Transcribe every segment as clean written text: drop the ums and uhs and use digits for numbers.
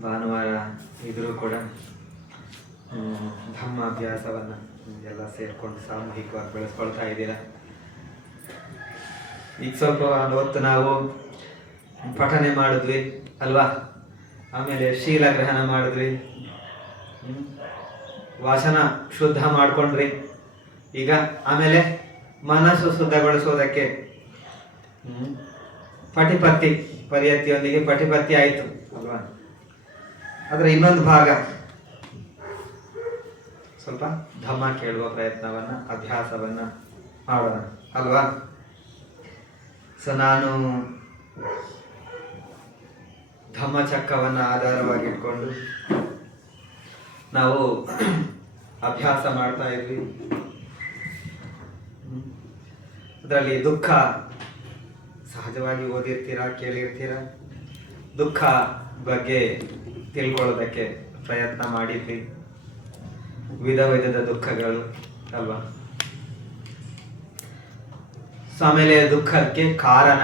ಭಾನುವಾರ ಇದ್ರೂ ಕೂಡ ಧರ್ಮಾಭ್ಯಾಸವನ್ನು ಎಲ್ಲ ಸೇರಿಕೊಂಡು ಸಾಮೂಹಿಕವಾಗಿ ಬೆಳೆಸ್ಕೊಳ್ತಾ ಇದ್ದೀರಾ. ಈಗ ಸ್ವಲ್ಪ ಹೊತ್ತು ನಾವು ಪಠನೆ ಮಾಡಿದ್ವಿ ಅಲ್ವಾ, ಆಮೇಲೆ ಶೀಲಗ್ರಹಣ ಮಾಡಿದ್ವಿ, ವಾಸನ ಶುದ್ಧ ಮಾಡ್ಕೊಂಡ್ರಿ. ಈಗ ಆಮೇಲೆ ಮನಸ್ಸು ಶುದ್ಧಗೊಳಿಸೋದಕ್ಕೆ ಪಟಿಪತ್ತಿ ಪರಿಯತ್ತಿಯೊಂದಿಗೆ ಪಟಿಪತ್ತಿ ಆಯಿತು ಅಲ್ವಾ. ಅದರ ಇನ್ನೊಂದು ಭಾಗ ಸ್ವಲ್ಪ ಧಮ್ಮ ಕೇಳುವ ಪ್ರಯತ್ನವನ್ನ ಅಭ್ಯಾಸವನ್ನ ಮಾಡೋಣ ಅಲ್ವಾ. ಸೊ ನಾನು ಧಮ್ಮಚಕ್ರವನ್ನು ಆಧಾರವಾಗಿಟ್ಕೊಂಡು ನಾವು ಅಭ್ಯಾಸ ಮಾಡ್ತಾ ಇದ್ವಿ. ಅದರಲ್ಲಿ ದುಃಖ ಸಹಜವಾಗಿ ಓದಿರ್ತೀರಾ, ಕೇಳಿರ್ತೀರ. ದುಃಖ ಬಗ್ಗೆ ತಿಳ್ಕೊಳ್ಳೋದಕ್ಕೆ ಪ್ರಯತ್ನ ಮಾಡಿದ್ವಿ. ವಿಧ ವಿಧದ ದುಃಖಗಳು ಅಲ್ವಾ. ಸೊ ಆಮೇಲೆ ದುಃಖಕ್ಕೆ ಕಾರಣ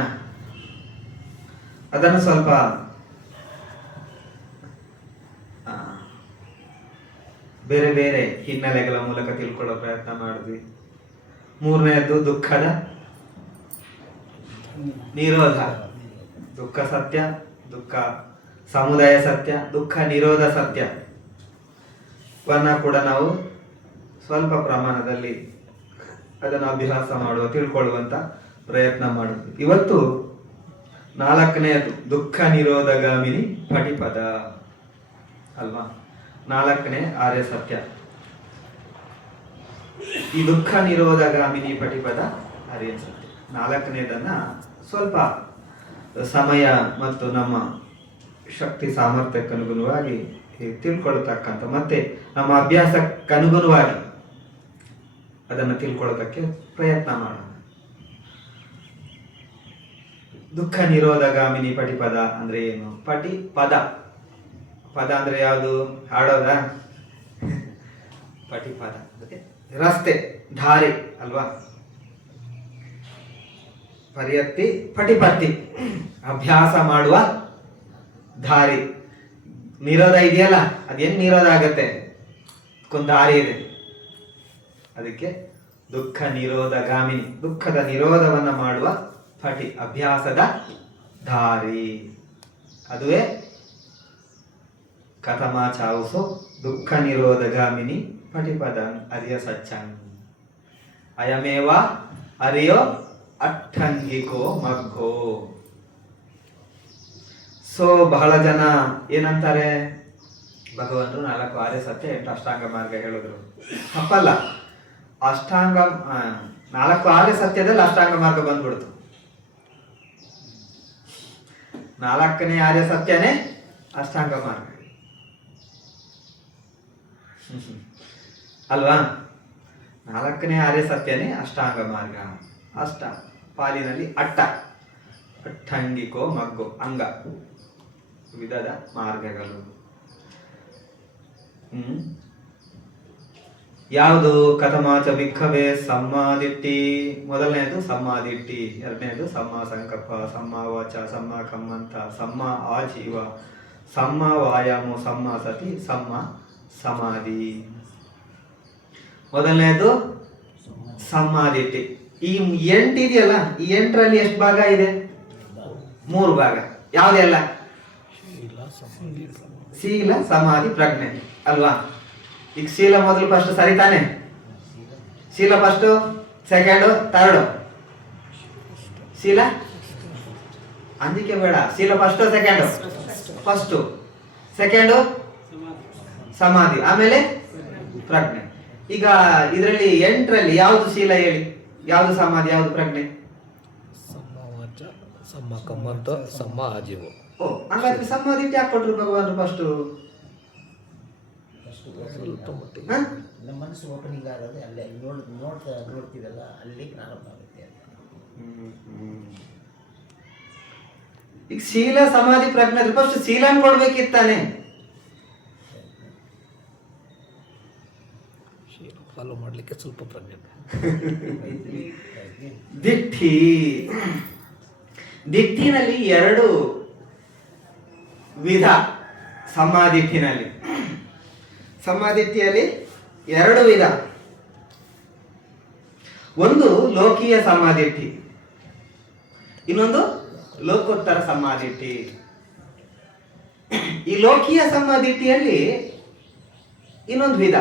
ಅದನ್ನು ಸ್ವಲ್ಪ ಬೇರೆ ಬೇರೆ ಹಿನ್ನೆಲೆಗಳ ಮೂಲಕ ತಿಳ್ಕೊಳ್ಳೋ ಪ್ರಯತ್ನ ಮಾಡಿದ್ವಿ. ಮೂರನೆಯದು ದುಃಖದ ನಿರೋಧ. ದುಃಖ ಸತ್ಯ, ದುಃಖ ಸಮುದಾಯ ಸತ್ಯ, ದುಃಖ ನಿರೋಧ ಸತ್ಯ ವನ್ನ ಕೂಡ ನಾವು ಸ್ವಲ್ಪ ಪ್ರಮಾಣದಲ್ಲಿ ಅದನ್ನು ಅಭ್ಯಾಸ ಮಾಡುವ ತಿಳ್ಕೊಳ್ಳುವಂತ ಪ್ರಯತ್ನ ಮಾಡಿದ್ವಿ. ಇವತ್ತು 4ನೇದು ದುಃಖ ನಿರೋಧಗಾಮಿನಿ ಪಟಿಪದ ಅಲ್ವಾ. 4ನೇ ಆರ್ಯ ಸತ್ಯ. ಈ ದುಃಖ ನಿರೋಧಗಾಮಿನಿ ಪಟಿಪದ ಆರ್ಯ ಸತ್ಯ 4ನೇದನ್ನ ಸ್ವಲ್ಪ ಸಮಯ ಮತ್ತು ನಮ್ಮ ಶಕ್ತಿ ಸಾಮರ್ಥ್ಯಕ್ಕನುಗುಣವಾಗಿ ತಿಳ್ಕೊಳ್ತಕ್ಕಂಥ ಮತ್ತೆ ನಮ್ಮ ಅಭ್ಯಾಸಕ್ಕನುಗುಣವಾಗಿ ಅದನ್ನು ತಿಳ್ಕೊಳ್ಳೋದಕ್ಕೆ ಪ್ರಯತ್ನ ಮಾಡೋಣ. ದುಃಖ ನಿರೋಧಗಾಮಿನಿ ಪಟಿಪದ ಅಂದ್ರೆ ಏನು? ಪಟಿ ಪದ, ಪದ ಅಂದ್ರೆ ಯಾವುದು? ಹಾಡೋದ? ಪಟಿಪದ ಅಂದ್ರೆ ರಸ್ತೆ, ದಾರಿ ಅಲ್ವಾ. ಪರಿಯತ್ತಿ ಪಟಿಪತ್ತಿ ಅಭ್ಯಾಸ ಮಾಡುವ ದಾರಿ. ನಿರೋಧ ಇದೆಯಲ್ಲ, ಅದೇನು ನಿರೋಧ ಆಗತ್ತೆ? ಒಂದು ದಾರಿ ಇದೆ. ಅದಕ್ಕೆ ದುಃಖ ನಿರೋಧಗಾಮಿನಿ, ದುಃಖದ ನಿರೋಧವನ್ನ ಮಾಡುವ ಪಟಿ, ಅಭ್ಯಾಸದ ದಾರಿ. ಅದುವೇ ಕಥಮ ಚಾವುಸೋ ದುಃಖ ನಿರೋಧಗಾಮಿನಿ ಪಟಿಪದ ಅರಿಯ ಸಚ್ಚಂಗ್ ಅಯಮೇವ ಅರಿಯೋ ಅಟ್ಟಂಗಿಕೋ ಮಗ್ಗೋ. ಸೊ ಬಹಳ ಜನ ಏನಂತಾರೆ, ಭಗವಂತರು 4 ಆರ್ಯ ಸತ್ಯ 8 ಅಷ್ಟಾಂಗ ಮಾರ್ಗ ಹೇಳಿದ್ರು. ತಪ್ಪಲ್ಲ. ಅಷ್ಟಾಂಗ 4 ಆರ್ಯ ಸತ್ಯದಲ್ಲಿ ಅಷ್ಟಾಂಗ ಮಾರ್ಗ ಬಂದ್ಬಿಡ್ತು. 4ನೇ ಆರ್ಯ ಸತ್ಯನೇ ಅಷ್ಟಾಂಗ ಮಾರ್ಗ ಅಲ್ವಾ. 4ನೇ ಆರ್ಯ ಸತ್ಯನೇ ಅಷ್ಟಾಂಗ ಮಾರ್ಗ. ಅಷ್ಟ ಪಾಲಿನಲ್ಲಿ ಅಟ್ಟ, ಅಟ್ಟಂಗಿಕೋ ಮಗ್ಗೋ, ಅಂಗ ವಿಧದ ಮಾರ್ಗಗಳು. ಯಾವುದು? ಕಥಮಾಚ ಭಿಕ್ಕವೇ ಸಮ್ಮಾದಿಟ್ಟಿ. ಮೊದಲನೇದು ಸಮ್ಮಾದಿಟ್ಟಿ, 2ನೇದು ಸಮ್ಮ ಸಂಕಲ್ಪ, ಸಮ್ಮ ವಾಚ, ಸಮ್ಮ ಕಮ್ಮಂತ, ಸಮ್ಮ ಆಜೀವ, ಸಮ್ಮ ವಾಯಾಮ, ಸಮ್ಮ ಸತಿ, ಸಮ್ಮ ಸಮಾಧಿ. ಮೊದಲನೇದು ಸಮ್ಮಾದಿಟ್ಟಿ. ಈ 8 ಇದೆಯಲ್ಲ, ಈ 8ರಲ್ಲಿ ಎಷ್ಟು ಭಾಗ ಇದೆ? 3 ಭಾಗ. ಯಾವುದೆಲ್ಲ? ಶೀಲ ಸಮಾಧಿ ಪ್ರಜ್ಞೆ ಅಲ್ವಾ. ಈಗ ಶೀಲ ಮೊದಲು ಫಸ್ಟ್ ಸರಿ ತಾನೆ? ಶೀಲ ಫಸ್ಟ್, ಸೆಕೆಂಡ್, ಥರ್ಡ್. ಶೀಲ ಅಂದಿಕೆ ಬೇಡ. ಶೀಲ ಫಸ್ಟ್, ಸೆಕೆಂಡ್. ಫಸ್ಟ್, ಸೆಕೆಂಡ್ ಸಮಾಧಿ, ಆಮೇಲೆ ಪ್ರಜ್ಞೆ. ಈಗ ಇದರಲ್ಲಿ 8ರಲ್ಲಿ ಯಾವುದು ಶೀಲ ಹೇಳಿ? ಯಾವುದು ಸಮಾಧಿ, ಯಾವುದು ಪ್ರಜ್ಞೆ? ಸಮ್ಮವಾಚ, ಸಮ್ಮ ಕಮ್ಮಂತ, ಸಮ್ಮ ಆಜೀವ. ಓ, ಹಂಗಾದ್ರೆ ಸಮಾಧಿ ಯಾಕೆ ಕೊಟ್ರು ಭಗವಾನ್ ಫಸ್ಟ್? ನಮ್ಮ ಮನಸ್ಸು ಓಪನಿಂಗ್ ಆಗೋದೇ ಅಲ್ಲೇ. ನೋಡ್ತಿರಲ್ಲ, ಅಲ್ಲಿ ಪ್ರಾರಂಭ ಆಗುತ್ತೆ. ಈಗ ಶೀಲ ಸಮಾಧಿ ಪ್ರಜ್ಞೆ ಫಸ್ಟ್ ಶೀಲ ಕೊಡ್ಬೇಕಿತ್ತಾನೆ. ಫಾಲೋ ಮಾಡ್ಲಿಕ್ಕೆ ಸ್ವಲ್ಪ ಪ್ರಜ್ಞೆ. ದಿಟ್ಟಿ. ದಿಟ್ಟಿನಲ್ಲಿ 2 ವಿಧ ಸಮ್ಮಾದಿಟ್ಟಿನಲ್ಲಿ. ಸಮ್ಮಾದಿಟ್ಟಿಯಲ್ಲಿ ಎರಡು ವಿಧ. ಒಂದು ಲೋಕೀಯ ಸಮ್ಮಾದಿಟ್ಟಿ, ಇನ್ನೊಂದು ಲೋಕೋತ್ತರ ಸಮ್ಮಾದಿಟ್ಟಿ. ಈ ಲೋಕೀಯ ಸಮ್ಮಾದಿಟ್ಟಿಯಲ್ಲಿ ಇನ್ನೊಂದು ವಿಧ,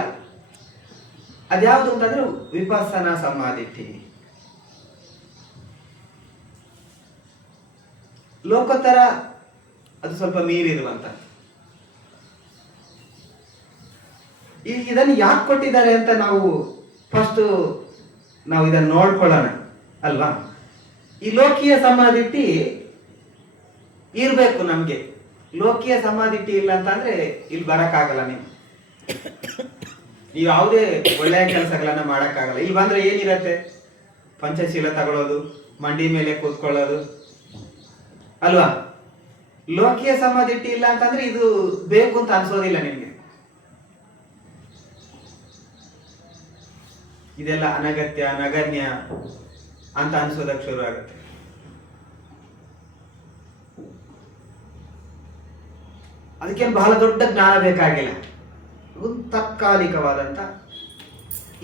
ಅದ್ಯಾವುದು ಅಂತಂದ್ರೆ ವಿಪස්සನಾ ಸಮ್ಮಾದಿಟ್ಟಿ. ಲೋಕೋತ್ತರ ಅದು ಸ್ವಲ್ಪ ಮೀರಿರುವಂತ. ಈಗ ಇದನ್ನು ಯಾಕೆ ಕೊಟ್ಟಿದ್ದಾರೆ ಅಂತ ನಾವು ಫಸ್ಟ್ ನಾವು ಇದನ್ನು ನೋಡ್ಕೊಳ್ಳೋಣ ಅಲ್ವಾ. ಈ ಲೋಕೀಯ ಸಮಾಧಿಟ್ಟಿ ಇರ್ಬೇಕು ನಮ್ಗೆ. ಲೋಕೀಯ ಸಮಾಧಿಟ್ಟಿ ಇಲ್ಲ ಅಂತಂದ್ರೆ ಇಲ್ಲಿ ಬರಕ್ಕಾಗಲ್ಲ. ನೀವು ಯಾವುದೇ ಒಳ್ಳೆಯ ಕೆಲಸಗಳನ್ನ ಮಾಡಕ್ಕಾಗಲ್ಲ. ಇಲ್ಲಿ ಬಂದ್ರೆ ಏನಿರತ್ತೆ, ಪಂಚಶೀಲ ತಗೊಳ್ಳೋದು, ಮಂಡಿ ಮೇಲೆ ಕೂತ್ಕೊಳ್ಳೋದು ಅಲ್ವಾ. ಲೋಕೀಯ ಸಮಾಧಿಟ್ಟಿ ಇಲ್ಲ ಅಂತಂದ್ರೆ ಇದು ಬೇಕು ಅಂತ ಅನ್ಸೋದಿಲ್ಲ ನಿಮ್ಗೆ. ಇದೆಲ್ಲ ಅನಗತ್ಯ ನಗಣ್ಯ ಅಂತ ಅನ್ಸೋದಕ್ಕೆ ಶುರು ಆಗುತ್ತೆ. ಅದಕ್ಕೇನು ಬಹಳ ದೊಡ್ಡ ಜ್ಞಾನ ಬೇಕಾಗಿಲ್ಲ. ಒಂದು ತಾತ್ಕಾಲಿಕವಾದಂತ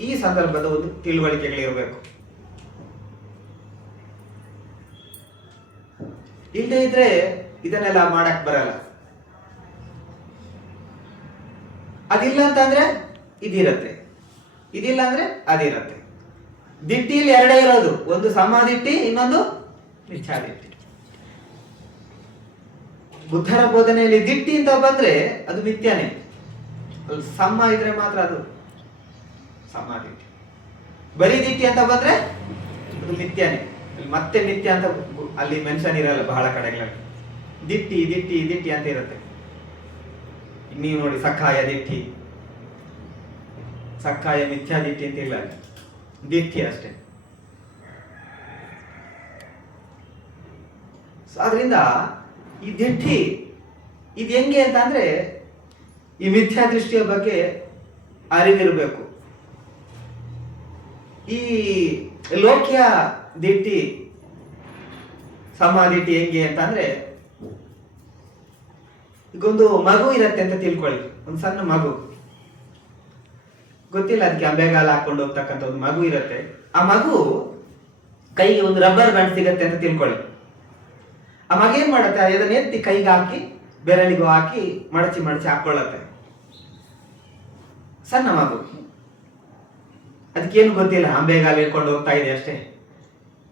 ಈ ಸಂದರ್ಭದ ಒಂದು ತಿಳುವಳಿಕೆಗಳಿರಬೇಕು. ಇಲ್ಲದೆ ಇದ್ರೆ ಇದನ್ನೆಲ್ಲ ಮಾಡಕ್ ಬರಲ್ಲ. ಅದಿಲ್ಲ ಅಂತಂದ್ರೆ ಇದಿರತ್ತೆ, ಇದಿಲ್ಲ ಅಂದ್ರೆ ಅದಿರತ್ತೆ. ದಿಟ್ಟಿಯಲ್ಲಿ ಎರಡೇ ಇರೋದು, ಒಂದು ಸಮಾಧಿಟ್ಟಿ, ಇನ್ನೊಂದು ಮಿಥ್ಯಾದಿಟ್ಟಿ. ಬುದ್ಧರ ಬೋಧನೆಯಲ್ಲಿ ದಿಟ್ಟಿ ಅಂತ ಬಂದ್ರೆ ಅದು ಮಿಥ್ಯಾನೇ. ಅದು ಸಮ್ಮ ಇದ್ರೆ ಮಾತ್ರ ಅದು ಸಮಾಧಿಟ್ಟಿ. ಬರೀ ದಿಟ್ಟಿ ಅಂತ ಬಂದ್ರೆ ಅದು ಮಿಥ್ಯಾನೇ. ಮತ್ತೆ ಮಿಥ್ಯ ಅಂತ ಅಲ್ಲಿ ಮೆನ್ಷನ್ ಇರಲ್ಲ ಬಹಳ ಕಡೆಗಳಲ್ಲಿ. ದಿಟ್ಟಿ ದಿಟ್ಟಿ ದಿಟ್ಟಿ ಅಂತ ಇರುತ್ತೆ. ನೀವು ನೋಡಿ ಸಖಾಯ ದಿಟ್ಟಿ, ಸಖಾಯ ಮಿಥ್ಯಾ ದಿಟ್ಟಿ ಅಂತ ಇಲ್ಲ, ದಿಟ್ಟಿ ಅಷ್ಟೇ. ಆದ್ರಿಂದ ಈ ದಿಟ್ಟಿ ಇದು ಹೆಂಗೆ ಅಂತ ಅಂದ್ರೆ ಈ ಮಿಥ್ಯಾ ದೃಷ್ಟಿಯ ಬಗ್ಗೆ ಅರಿವಿರಬೇಕು. ಈ ಲೋಕ್ಯ ದಿಟ್ಟಿ ಸಮಾಧಿಟ್ಟಿ ಹೆಂಗೆ ಅಂತಂದ್ರೆ, ಈಗೊಂದು ಮಗು ಇರತ್ತೆ ಅಂತ ತಿಳ್ಕೊಳ್ಳಿ. ಒಂದು ಸಣ್ಣ ಮಗು, ಗೊತ್ತಿಲ್ಲ ಅದಕ್ಕೆ ಅಂಬೆಗಾಲ ಹಾಕೊಂಡು ಹೋಗ್ತಕ್ಕಂಥ ಒಂದು ಮಗು ಇರತ್ತೆ. ಆ ಮಗು ಕೈಗೆ ಒಂದು ರಬ್ಬರ್ ಬ್ಯಾಂಡ್ ಸಿಗತ್ತೆ ಅಂತ ತಿಳ್ಕೊಳ್ಳಿ. ಆ ಮಗ ಏನ್ ಮಾಡತ್ತೆ, ಅದನ್ನ ಎತ್ತಿ ಕೈಗೆ ಹಾಕಿ ಬೆರಳಿಗೂ ಹಾಕಿ ಮಡಚಿ ಮಡಚಿ ಹಾಕೊಳ್ಳತ್ತೆ. ಸಣ್ಣ ಮಗು, ಅದಕ್ಕೇನು ಗೊತ್ತಿಲ್ಲ, ಅಂಬೆಗಾಲ ಇಟ್ಕೊಂಡು ಹೋಗ್ತಾ ಇದೆ ಅಷ್ಟೇ.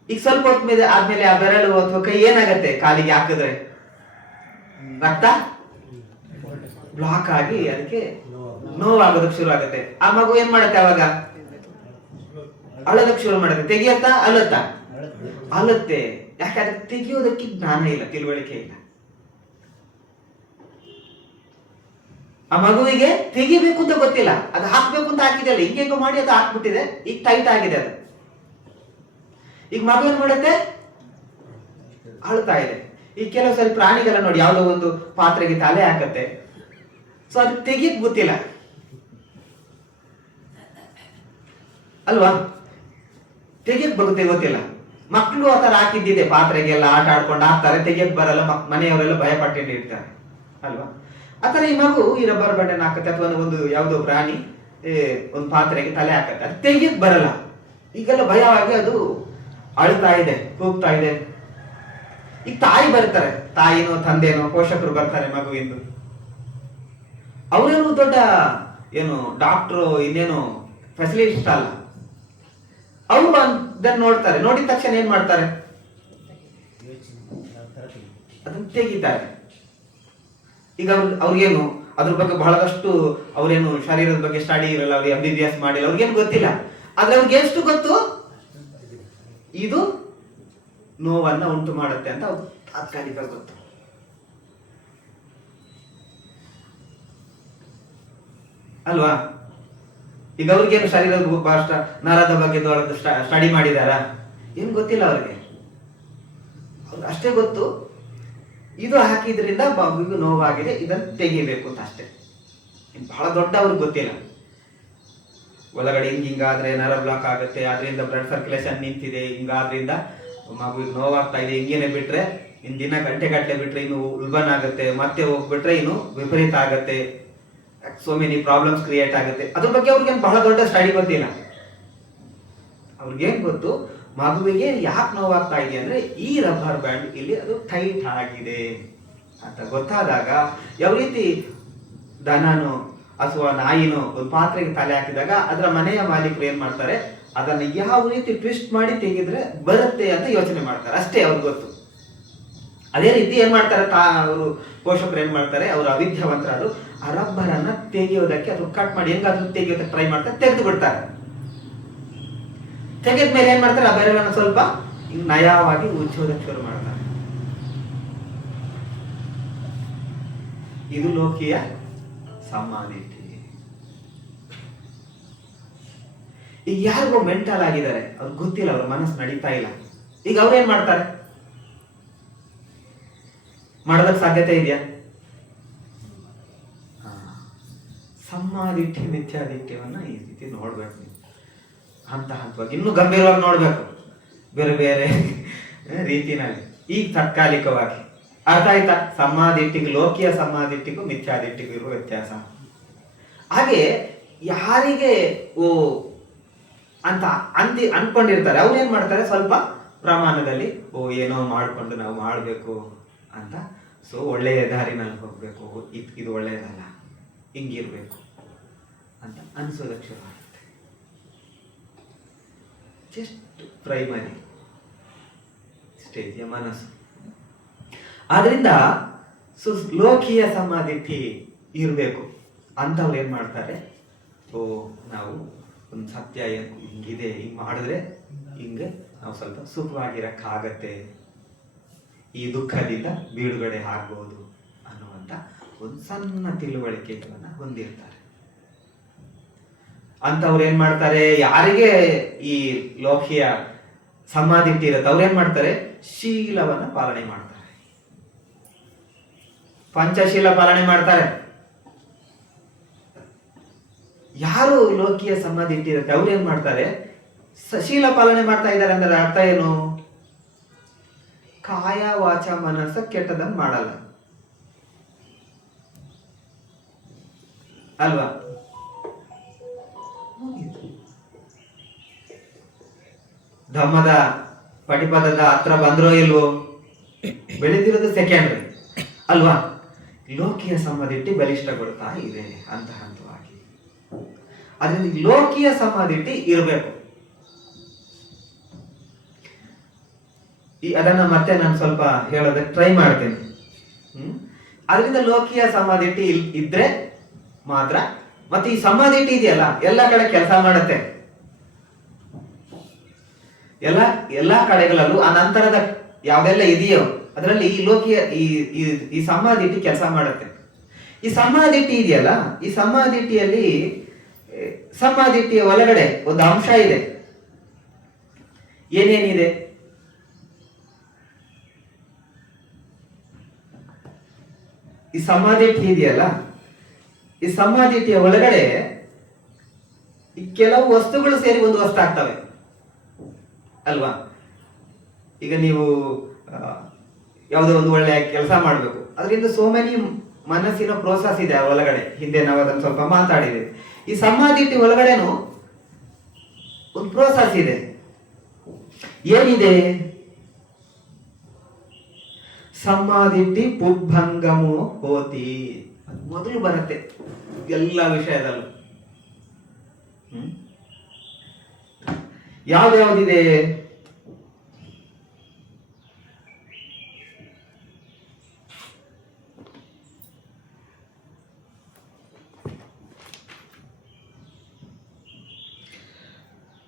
ಈಗ ಸ್ವಲ್ಪ ಹೊತ್ತು ಮೇಲೆ ಆದ್ಮೇಲೆ ಆ ಬೆರಳು ಅಥವಾ ಕೈ ಏನಾಗತ್ತೆ, ಕಾಲಿಗೆ ಹಾಕಿದ್ರೆ ರಕ್ತ ಬ್ಲಾಕ್ ಆಗಿ ಅದಕ್ಕೆ ನೋವಾಗೋದಕ್ಕೆ ಶುರು ಆಗುತ್ತೆ. ಆ ಮಗು ಏನ್ ಮಾಡತ್ತೆ, ಅವಾಗ ಅಳೋದಕ್ಕೆ ಶುರು ಮಾಡುತ್ತೆ. ತೆಗಿಯತ್ತಾ ಅಲ್ಲತ್ತಾ? ಅಲ್ಲತ್ತೆ. ಯಾಕಂದ್ರೆ ತೆಗಿಯೋದಕ್ಕೆ ಜ್ಞಾನ ಇಲ್ಲ, ತಿಳುವಳಿಕೆ ಇಲ್ಲ. ಆ ಮಗುವಿಗೆ ತೆಗಿಬೇಕು ಅಂತ ಗೊತ್ತಿಲ್ಲ, ಅದು ಹಾಕ್ಬೇಕು ಅಂತ ಹಾಕಿದೆಲ್ಲ, ಹಿಂಗೆಂಗೋ ಮಾಡಿ ಅದು ಹಾಕ್ಬಿಟ್ಟಿದೆ, ಈಗ ಟೈಟ್ ಆಗಿದೆ ಅದು. ಈಗ ಮಗು ಏನ್ ಮಾಡುತ್ತೆ, ಅಳ್ತಾ ಇದೆ. ಈಗ ಕೆಲವು ಸರಿ ಪ್ರಾಣಿಗಳ ನೋಡಿ, ಯಾವ್ದೋ ಒಂದು ಪಾತ್ರೆಗೆ ತಲೆ ಹಾಕತ್ತೆ, ಸೊ ಅದು ತೆಗಿಯಕ್ ಗೊತ್ತಿಲ್ಲ ಅಲ್ವಾ, ತೆಗಿಯಕ್ ಗೊತ್ತಿಲ್ಲ. ಮಕ್ಕಳು ಆ ತರ ಹಾಕಿದ್ದಿದೆ, ಪಾತ್ರೆಗೆಲ್ಲ ಆಟ ಆಡ್ಕೊಂಡು ಹಾಕ್ತಾರೆ, ತೆಗಿಯಕ್ ಬರಲ್ಲ, ಮನೆಯವರೆಲ್ಲ ಭಯ ಪಟ್ಟಿರ್ತಾರೆ ಅಲ್ವಾ. ಆತರ ಈ ಮಗು ಈ ರಬ್ಬರ್ ಬ್ಯಾಂಡ್ ಹಾಕತ್ತೆ, ಅಥವಾ ಒಂದು ಯಾವ್ದೋ ಪ್ರಾಣಿ ಒಂದು ಪಾತ್ರೆಗೆ ತಲೆ ಹಾಕತ್ತೆ, ಅದು ತೆಗಿಯಕ್ ಬರಲ್ಲ. ಈಗೆಲ್ಲ ಭಯವಾಗಿ ಅದು ಅಳ್ತಾ ಇದೆ, ಕೂಗ್ತಾ ಇದೆ. ಈಗ ತಾಯಿ ಬರ್ತಾರೆ, ತಾಯಿನೋ ತಂದೆನೋ ಪೋಷಕರು ಬರ್ತಾರೆ ಮಗುವಿಂದು. ಅವರೇನು ದೊಡ್ಡ ಏನು ಡಾಕ್ಟ್ರು ಇನ್ನೇನು ಫೆಸಿಲಿಸ್ಟ್ ಅಲ್ಲ. ಅವರು ಅದನ್ನ ನೋಡ್ತಾರೆ, ನೋಡಿದ ತಕ್ಷಣ ಏನ್ ಮಾಡ್ತಾರೆ, ಅದನ್ನ ತೆಗಿತಾರೆ. ಈಗ ಅವ್ರಿಗೇನು ಅದ್ರ ಬಗ್ಗೆ ಬಹಳಷ್ಟು ಅವ್ರೇನು ಶರೀರದ ಬಗ್ಗೆ ಸ್ಟಡಿ ಇರಲ್ಲ, ಅವ್ರಿಗೆ MBBS ಮಾಡಿಲ್ಲ, ಅವ್ರಿಗೇನು ಗೊತ್ತಿಲ್ಲ. ಆದ್ರೆ ಅವ್ರಿಗೆ ಎಷ್ಟು ಗೊತ್ತು, ಇದು ನೋವನ್ನ ಉಂಟು ಮಾಡುತ್ತೆ ಅಂತ ಅವ್ರು ತಾತ್ಕಾಲಿಕ ಗೊತ್ತು ಅಲ್ವಾ. ಈಗ ಅವ್ರಿಗೇನು ಶರೀರದ ನರದ ಬಗ್ಗೆ ಸ್ಟಡಿ ಮಾಡಿದಾರ, ಏನ್ ಗೊತ್ತಿಲ್ಲ ಅವ್ರಿಗೆ. ಅವ್ರಿಗೆ ಅಷ್ಟೇ ಗೊತ್ತು, ಇದು ಹಾಕಿದ್ರಿಂದ ಮಗುವಿಗೆ ನೋವಾಗಿದೆ, ಇದನ್ನು ತೆಗಿಬೇಕು ಅಂತ ಅಷ್ಟೇ. ಬಹಳ ದೊಡ್ಡ ಅವ್ರಿಗೆ ಗೊತ್ತಿಲ್ಲ. ಒಳಗಡೆ ಹಿಂಗಾದ್ರೆ ನರ ಬ್ಲಾಕ್ ಆಗುತ್ತೆ, ಅದರಿಂದ ಬ್ಲಡ್ ಸರ್ಕ್ಯುಲೇಷನ್ ನಿಂತಿದೆ, ಹಿಂಗಾದ್ರಿಂದ ಮಗುವಿಗೆ ನೋವಾಗ್ತಾ ಇದೆ, ಹಿಂಗೇನೆ ಬಿಟ್ರೆ ಇನ್ನು ದಿನ ಗಂಟೆ ಬಿಟ್ರೆ ಇನ್ನು ಉಲ್ಬನ್ ಆಗುತ್ತೆ, ಮತ್ತೆ ಹೋಗ್ಬಿಟ್ರೆ ಇನ್ನು ವಿಪರೀತ ಆಗುತ್ತೆ, ಸೋ ಮೆನಿ ಪ್ರಾಬ್ಲಮ್ಸ್ ಕ್ರಿಯೇಟ್ ಆಗುತ್ತೆ. ಅದ್ರ ಬಗ್ಗೆ ಅವ್ರಿಗೇನು ಬಹಳ ದೊಡ್ಡ ಸ್ಟಡಿ ಗೊತ್ತಿಲ್ಲ. ಅವ್ರಿಗೇನ್ ಗೊತ್ತು, ಮಗುವಿಗೆ ಯಾಕೆ ನೋವಾಗ್ತಾ ಇದೆ ಅಂದ್ರೆ ಈ ರಬ್ಬರ್ ಬ್ಯಾಂಡ್ ಇಲ್ಲಿ ಅದು ಟೈಟ್ ಆಗಿದೆ ಅಂತ ಗೊತ್ತಾದಾಗ, ಯಾವ ರೀತಿ ದನನೋ ಅಥವಾ ನಾಯಿನೋ ಒಂದು ಪಾತ್ರೆಗೆ ತಲೆ ಹಾಕಿದಾಗ ಅದರ ಮನೆಯ ಮಾಲೀಕರು ಏನ್ ಮಾಡ್ತಾರೆ, ಅದನ್ನ ಯಾವ ರೀತಿ ಟ್ವಿಸ್ಟ್ ಮಾಡಿ ತೆಗೆದ್ರೆ ಬರುತ್ತೆ ಅಂತ ಯೋಚನೆ ಮಾಡ್ತಾರೆ, ಅಷ್ಟೇ ಅವ್ರಿಗೆ ಗೊತ್ತು. ಅದೇ ರೀತಿ ಏನ್ ಮಾಡ್ತಾರೆ, ಅವರು ಪೋಷಕರು ಏನ್ ಮಾಡ್ತಾರೆ, ಅವರು ಅವಿದ್ಯಾವಂತರಾದ್ರು ಆ ರಬ್ಬರ್ ಅನ್ನ ತೆಗೆಯೋದಕ್ಕೆ ಅಥವಾ ಕಟ್ ಮಾಡಿ ಹೆಂಗಾದ್ರೂ ತೆಗೆಯೋದಕ್ಕೆ ಟ್ರೈ ಮಾಡ್ತಾರೆ, ತೆಗೆದು ಬಿಡ್ತಾರೆ. ತೆಗೆದ್ಮೇಲೆ ಏನ್ ಮಾಡ್ತಾರೆ, ಆ ಬೆರಳನ್ನು ಸ್ವಲ್ಪ ನಯವಾಗಿ ಉಜ್ಜೋದಕ್ಕೆ ಶುರು ಮಾಡ್ತಾರೆ. ಇದು ಲೋಕಿಯ ಸಮಾಧಿಟಿ. ಈಗ ಯಾರಿಗೋ ಮೆಂಟಲ್ ಆಗಿದ್ದಾರೆ, ಅವ್ರಿಗೆ ಗೊತ್ತಿಲ್ಲ, ಅವ್ರ ಮನಸ್ಸು ನಡೀತಾ ಇಲ್ಲ. ಈಗ ಅವ್ರೇನ್ ಮಾಡ್ತಾರೆ, ಮಾಡೋದಕ್ಕೆ ಸಾಧ್ಯತೆ ಇದೆಯಾ? ಸಮಾಧಿಟಿ ಮಿಥ್ಯಾದಿತ್ಯವನ್ನ ಈ ರೀತಿ ನೋಡ್ಬೇಕು ನೀವು, ಹಂತವಾಗಿ ಇನ್ನೂ ಗಂಭೀರವಾಗಿ ನೋಡ್ಬೇಕು, ಬೇರೆ ಬೇರೆ ರೀತಿನಲ್ಲಿ. ಈಗ ತಾತ್ಕಾಲಿಕವಾಗಿ ಅರ್ಥ ಆಯ್ತಾ? ಸಮಾಧಿಟ್ಟಿಗೂ, ಲೋಕಿಯ ಸಮಾಧಿಟ್ಟಿಗೂ ಮಿಥ್ಯಾದಿಟ್ಟಿಗೂ ಇರುವ ವ್ಯತ್ಯಾಸ. ಹಾಗೆ ಯಾರಿಗೆ ಅಂತ ಅನ್ಕೊಂಡಿರ್ತಾರೆ, ಅವ್ರು ಏನ್ ಮಾಡ್ತಾರೆ, ಸ್ವಲ್ಪ ಪ್ರಮಾಣದಲ್ಲಿ ಏನೋ ಮಾಡ್ಕೊಂಡು ನಾವು ಮಾಡಬೇಕು ಅಂತ, ಸೊ ಒಳ್ಳೆಯ ದಾರಿನಲ್ಲಿ ಹೋಗ್ಬೇಕು, ಇದು ಒಳ್ಳೆಯದಲ್ಲ, ಹಿಂಗಿರ್ಬೇಕು ಅಂತ ಅನ್ಸೋದಕ್ಕೆ ಶುರು ಆಗುತ್ತೆ. ಜಸ್ಟ್ ಪ್ರೈಮರಿ ಸ್ಟೇಜಿಯ ಮನಸ್ಸು. ಆದ್ರಿಂದ ಲೋಕಿಯ ಸಮಾಧಿಟಿ ಇರಬೇಕು. ಅಂಥವ್ರು ಏನ್ ಮಾಡ್ತಾರೆ, ನಾವು ಒಂದು ಸತ್ಯ ಹಿಂಗಿದೆ, ಹಿಂಗೆ ಮಾಡಿದ್ರೆ ಹಿಂಗೆ ನಾವು ಸ್ವಲ್ಪ ಸುಖವಾಗಿರಕ್ಕಾಗತ್ತೆ, ಈ ದುಃಖದಿಂದ ಬಿಡುಗಡೆ ಆಗ್ಬೋದು ಅನ್ನುವಂಥ ಒಂದು ಸಣ್ಣ ತಿಳುವಳಿಕೆಗಳನ್ನ ಹೊಂದಿರ್ತಾರೆ. ಅಂಥವ್ರು ಏನ್ ಮಾಡ್ತಾರೆ, ಯಾರಿಗೆ ಈ ಲೋಕಿಯ ಸಮಾಧಿಟಿ ಇರುತ್ತೆ ಅವ್ರೇನ್ ಮಾಡ್ತಾರೆ, ಶೀಲವನ್ನ ಪಾಲನೆ ಮಾಡ್ತಾರೆ, ಪಂಚಶೀಲ ಪಾಲನೆ ಮಾಡ್ತಾರೆ. ಯಾರು ಲೋಕಿಯ ಸಮಾಧಿಟಿ ಇರುತ್ತೆ ಅವ್ರು ಏನ್ ಮಾಡ್ತಾರೆ, ಶೀಲ ಪಾಲನೆ ಮಾಡ್ತಾ ಇದ್ದಾರೆ ಅಂದ್ರೆ ಅರ್ಥ ಏನು, ಕಾಯ ವಾಚ ಮನಸ್ಸ ಕೆಟ್ಟದನ್ನ ಮಾಡಲ್ಲ ಅಲ್ವಾ? ಧಮ್ಮದ ಪಟಿಪದದ ಹತ್ರ ಬಂದ್ರೋ ಇಲ್ವೋ, ಬೆಳೆದಿರೋದು ಸೆಕೆಂಡ್ರಿ ಅಲ್ವಾ? ಲೋಕಿಯ ಸಮಾಧಿಟಿ ಬಲಿಷ್ಠಗೊಳ್ತಾ ಇದೆ ಹಂತವಾಗಿ. ಅದರಿಂದ ಲೋಕಿಯ ಸಮಾಧಿಟಿ ಇರಬೇಕು. ಅದನ್ನ ಮತ್ತೆ ನಾನು ಸ್ವಲ್ಪ ಹೇಳೋದಕ್ಕೆ ಟ್ರೈ ಮಾಡ್ತೇನೆ. ಅದರಿಂದ ಲೋಕಿಯ ಸಮಾಧಿಟಿ ಇದ್ರೆ ಮಾತ್ರ, ಮತ್ತೆ ಈ ಸಮಾಧಿಟಿ ಇದೆಯಲ್ಲ ಎಲ್ಲ ಕಡೆ ಕೆಲಸ ಮಾಡುತ್ತೆ, ಎಲ್ಲಾ ಕಡೆಗಳಲ್ಲೂ ಆ ನಂತರದ ಯಾವ್ದೆಲ್ಲ ಇದೆಯೋ ಅದರಲ್ಲಿ ಈ ಲೋಕಿಯ ಈ ಸಮಾಧಿಟಿ ಕೆಲಸ ಮಾಡುತ್ತೆ. ಈ ಸಮಾಧಿಟಿ ಇದೆಯಲ್ಲ, ಈ ಸಮಾಧಿಟಿಯಲ್ಲಿ ಸಮಾಧಿಟಿಯ ಒಳಗಡೆ ಒಂದು ಅಂಶ ಇದೆ. ಏನೇನಿದೆ, ಈ ಸಮಾಧಿಟಿ ಇದೆಯಲ್ಲ, ಈ ಸಮಾಧಿಟಿಯ ಒಳಗಡೆ ಈ ಕೆಲವು ವಸ್ತುಗಳು ಸೇರಿ ಒಂದು ವಸ್ತು ಆಗ್ತವೆ ಅಲ್ವಾ? ಈಗ ನೀವು ಯಾವುದೋ ಒಂದು ಒಳ್ಳೆಯ ಕೆಲಸ ಮಾಡಬೇಕು, ಅದರಿಂದ ಸೋ ಮೆನಿ ಮನಸ್ಸಿನ ಪ್ರೋಸೆಸ್ ಇದೆ ಆ ಒಳಗಡೆ. ಹಿಂದೆ ನಾವು ಅದನ್ನು ಸ್ವಲ್ಪ ಮಾತಾಡಿದ್ದೇವೆ. ಈ ಸಮಾಧಿಟಿ ಒಳಗಡೆನು ಒಂದು ಪ್ರೋಸೆಸ್ ಇದೆ. ಏನಿದೆ, ಸಮಾಧಿಟಿ ಪುಬ್ಬಂಗಮೋ ಹೋತಿ ಮೊದಲು ಬರುತ್ತೆ ಎಲ್ಲ ವಿಷಯದಲ್ಲೂ. ಯಾವ್ಯಾವ್ದಿದೆ,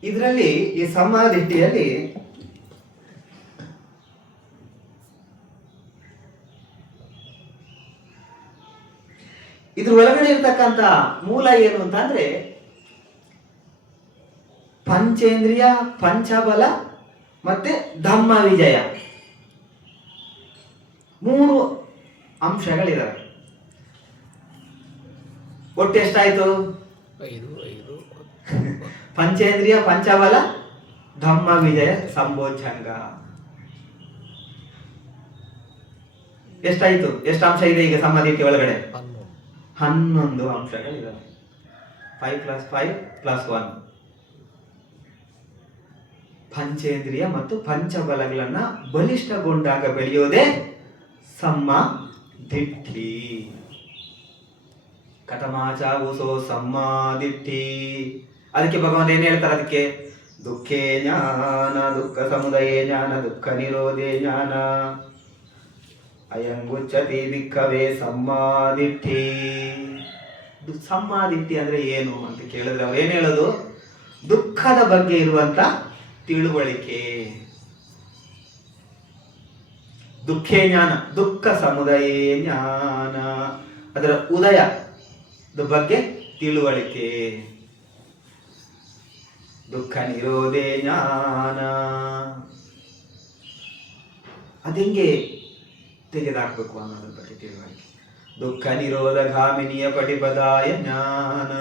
ಇದರಲ್ಲಿ ಈ ಸಮಾಧಿಟಿಯಲ್ಲಿ ಇದ್ರ ಒಳಗಡೆ ಇರ್ತಕ್ಕಂಥ ಮೂಲ ಏನು ಅಂತಂದ್ರೆ ಪಂಚೇಂದ್ರಿಯ, ಪಂಚಬಲ ಮತ್ತೆ ಧಮ್ಮ ವಿಜಯ, 3 ಅಂಶಗಳಿದಾವೆ. ಒಟ್ಟು ಎಷ್ಟಾಯ್ತು? 5 ಪಂಚೇಂದ್ರಿಯ, ಪಂಚಬಲ, ಧಮ್ಮ ವಿಜಯ, ಸಂಬೋಧಂಗ. ಎಷ್ಟಾಯ್ತು? ಎಷ್ಟು ಅಂಶ ಇದೆ ಈಗ ಸಮಾಧಿಟಿ ಒಳಗಡೆ? 11. 11 ಅಂಶಗಳಿದಾವೆ. 5 + 5 + 1. ಪಂಚೇಂದ್ರಿಯ ಮತ್ತು ಪಂಚಬಲಗಳನ್ನ ಬಲಿಷ್ಠಗೊಂಡಾಗ ಬೆಳೆಯೋದೇ ಸಮ್ಮಾದಿಟ್ಠಿ. ಕಥಮಾಚಾವುಸೋ ಸಮ್ಮಾದಿಟ್ಠಿ. ಅದಕ್ಕೆ ಭಗವಾನ್ ಏನ್ ಹೇಳ್ತಾರೆ? ಅದಕ್ಕೆ ದುಃಖೇ ಜ್ಞಾನ, ದುಃಖ ಸಮುದಯೇ ಜ್ಞಾನ, ದುಃಖ ನಿರೋಧೇ ಜ್ಞಾನ, ಅಯಂಗುಚ್ಯತಿ ಭಿಕ್ಕವೇ ಸಮ್ಮಾದಿಟ್ಠಿ. ಸಮ್ಮಾದಿಟ್ಠಿ ಅಂದ್ರೆ ಏನು ಅಂತ ಕೇಳಿದ್ರೆ ಅವ್ರು ಏನ್ ಹೇಳೋದು? ದುಃಖದ ಬಗ್ಗೆ ಇರುವಂತ ತಿಳುವಳಿಕೆ. ದುಃಖೇ ಜ್ಞಾನ, ದುಃಖ ಸಮುದಯೇ ಜ್ಞಾನ, ಅದರ ಉದಯದ ಬಗ್ಗೆ ತಿಳುವಳಿಕೆ. ದುಃಖ ನಿರೋಧೇ ಜ್ಞಾನ, ಅದೆಂಗೆ ತೆಗೆದಾಕ್ಬೇಕು ಅನ್ನೋದ್ರ ಬಗ್ಗೆ ತಿಳುವಳಿಕೆ. ದುಃಖ ನಿರೋಧ ಗಾಮಿನಿಯ ಪಟಿಪದಾಯ ಜ್ಞಾನ,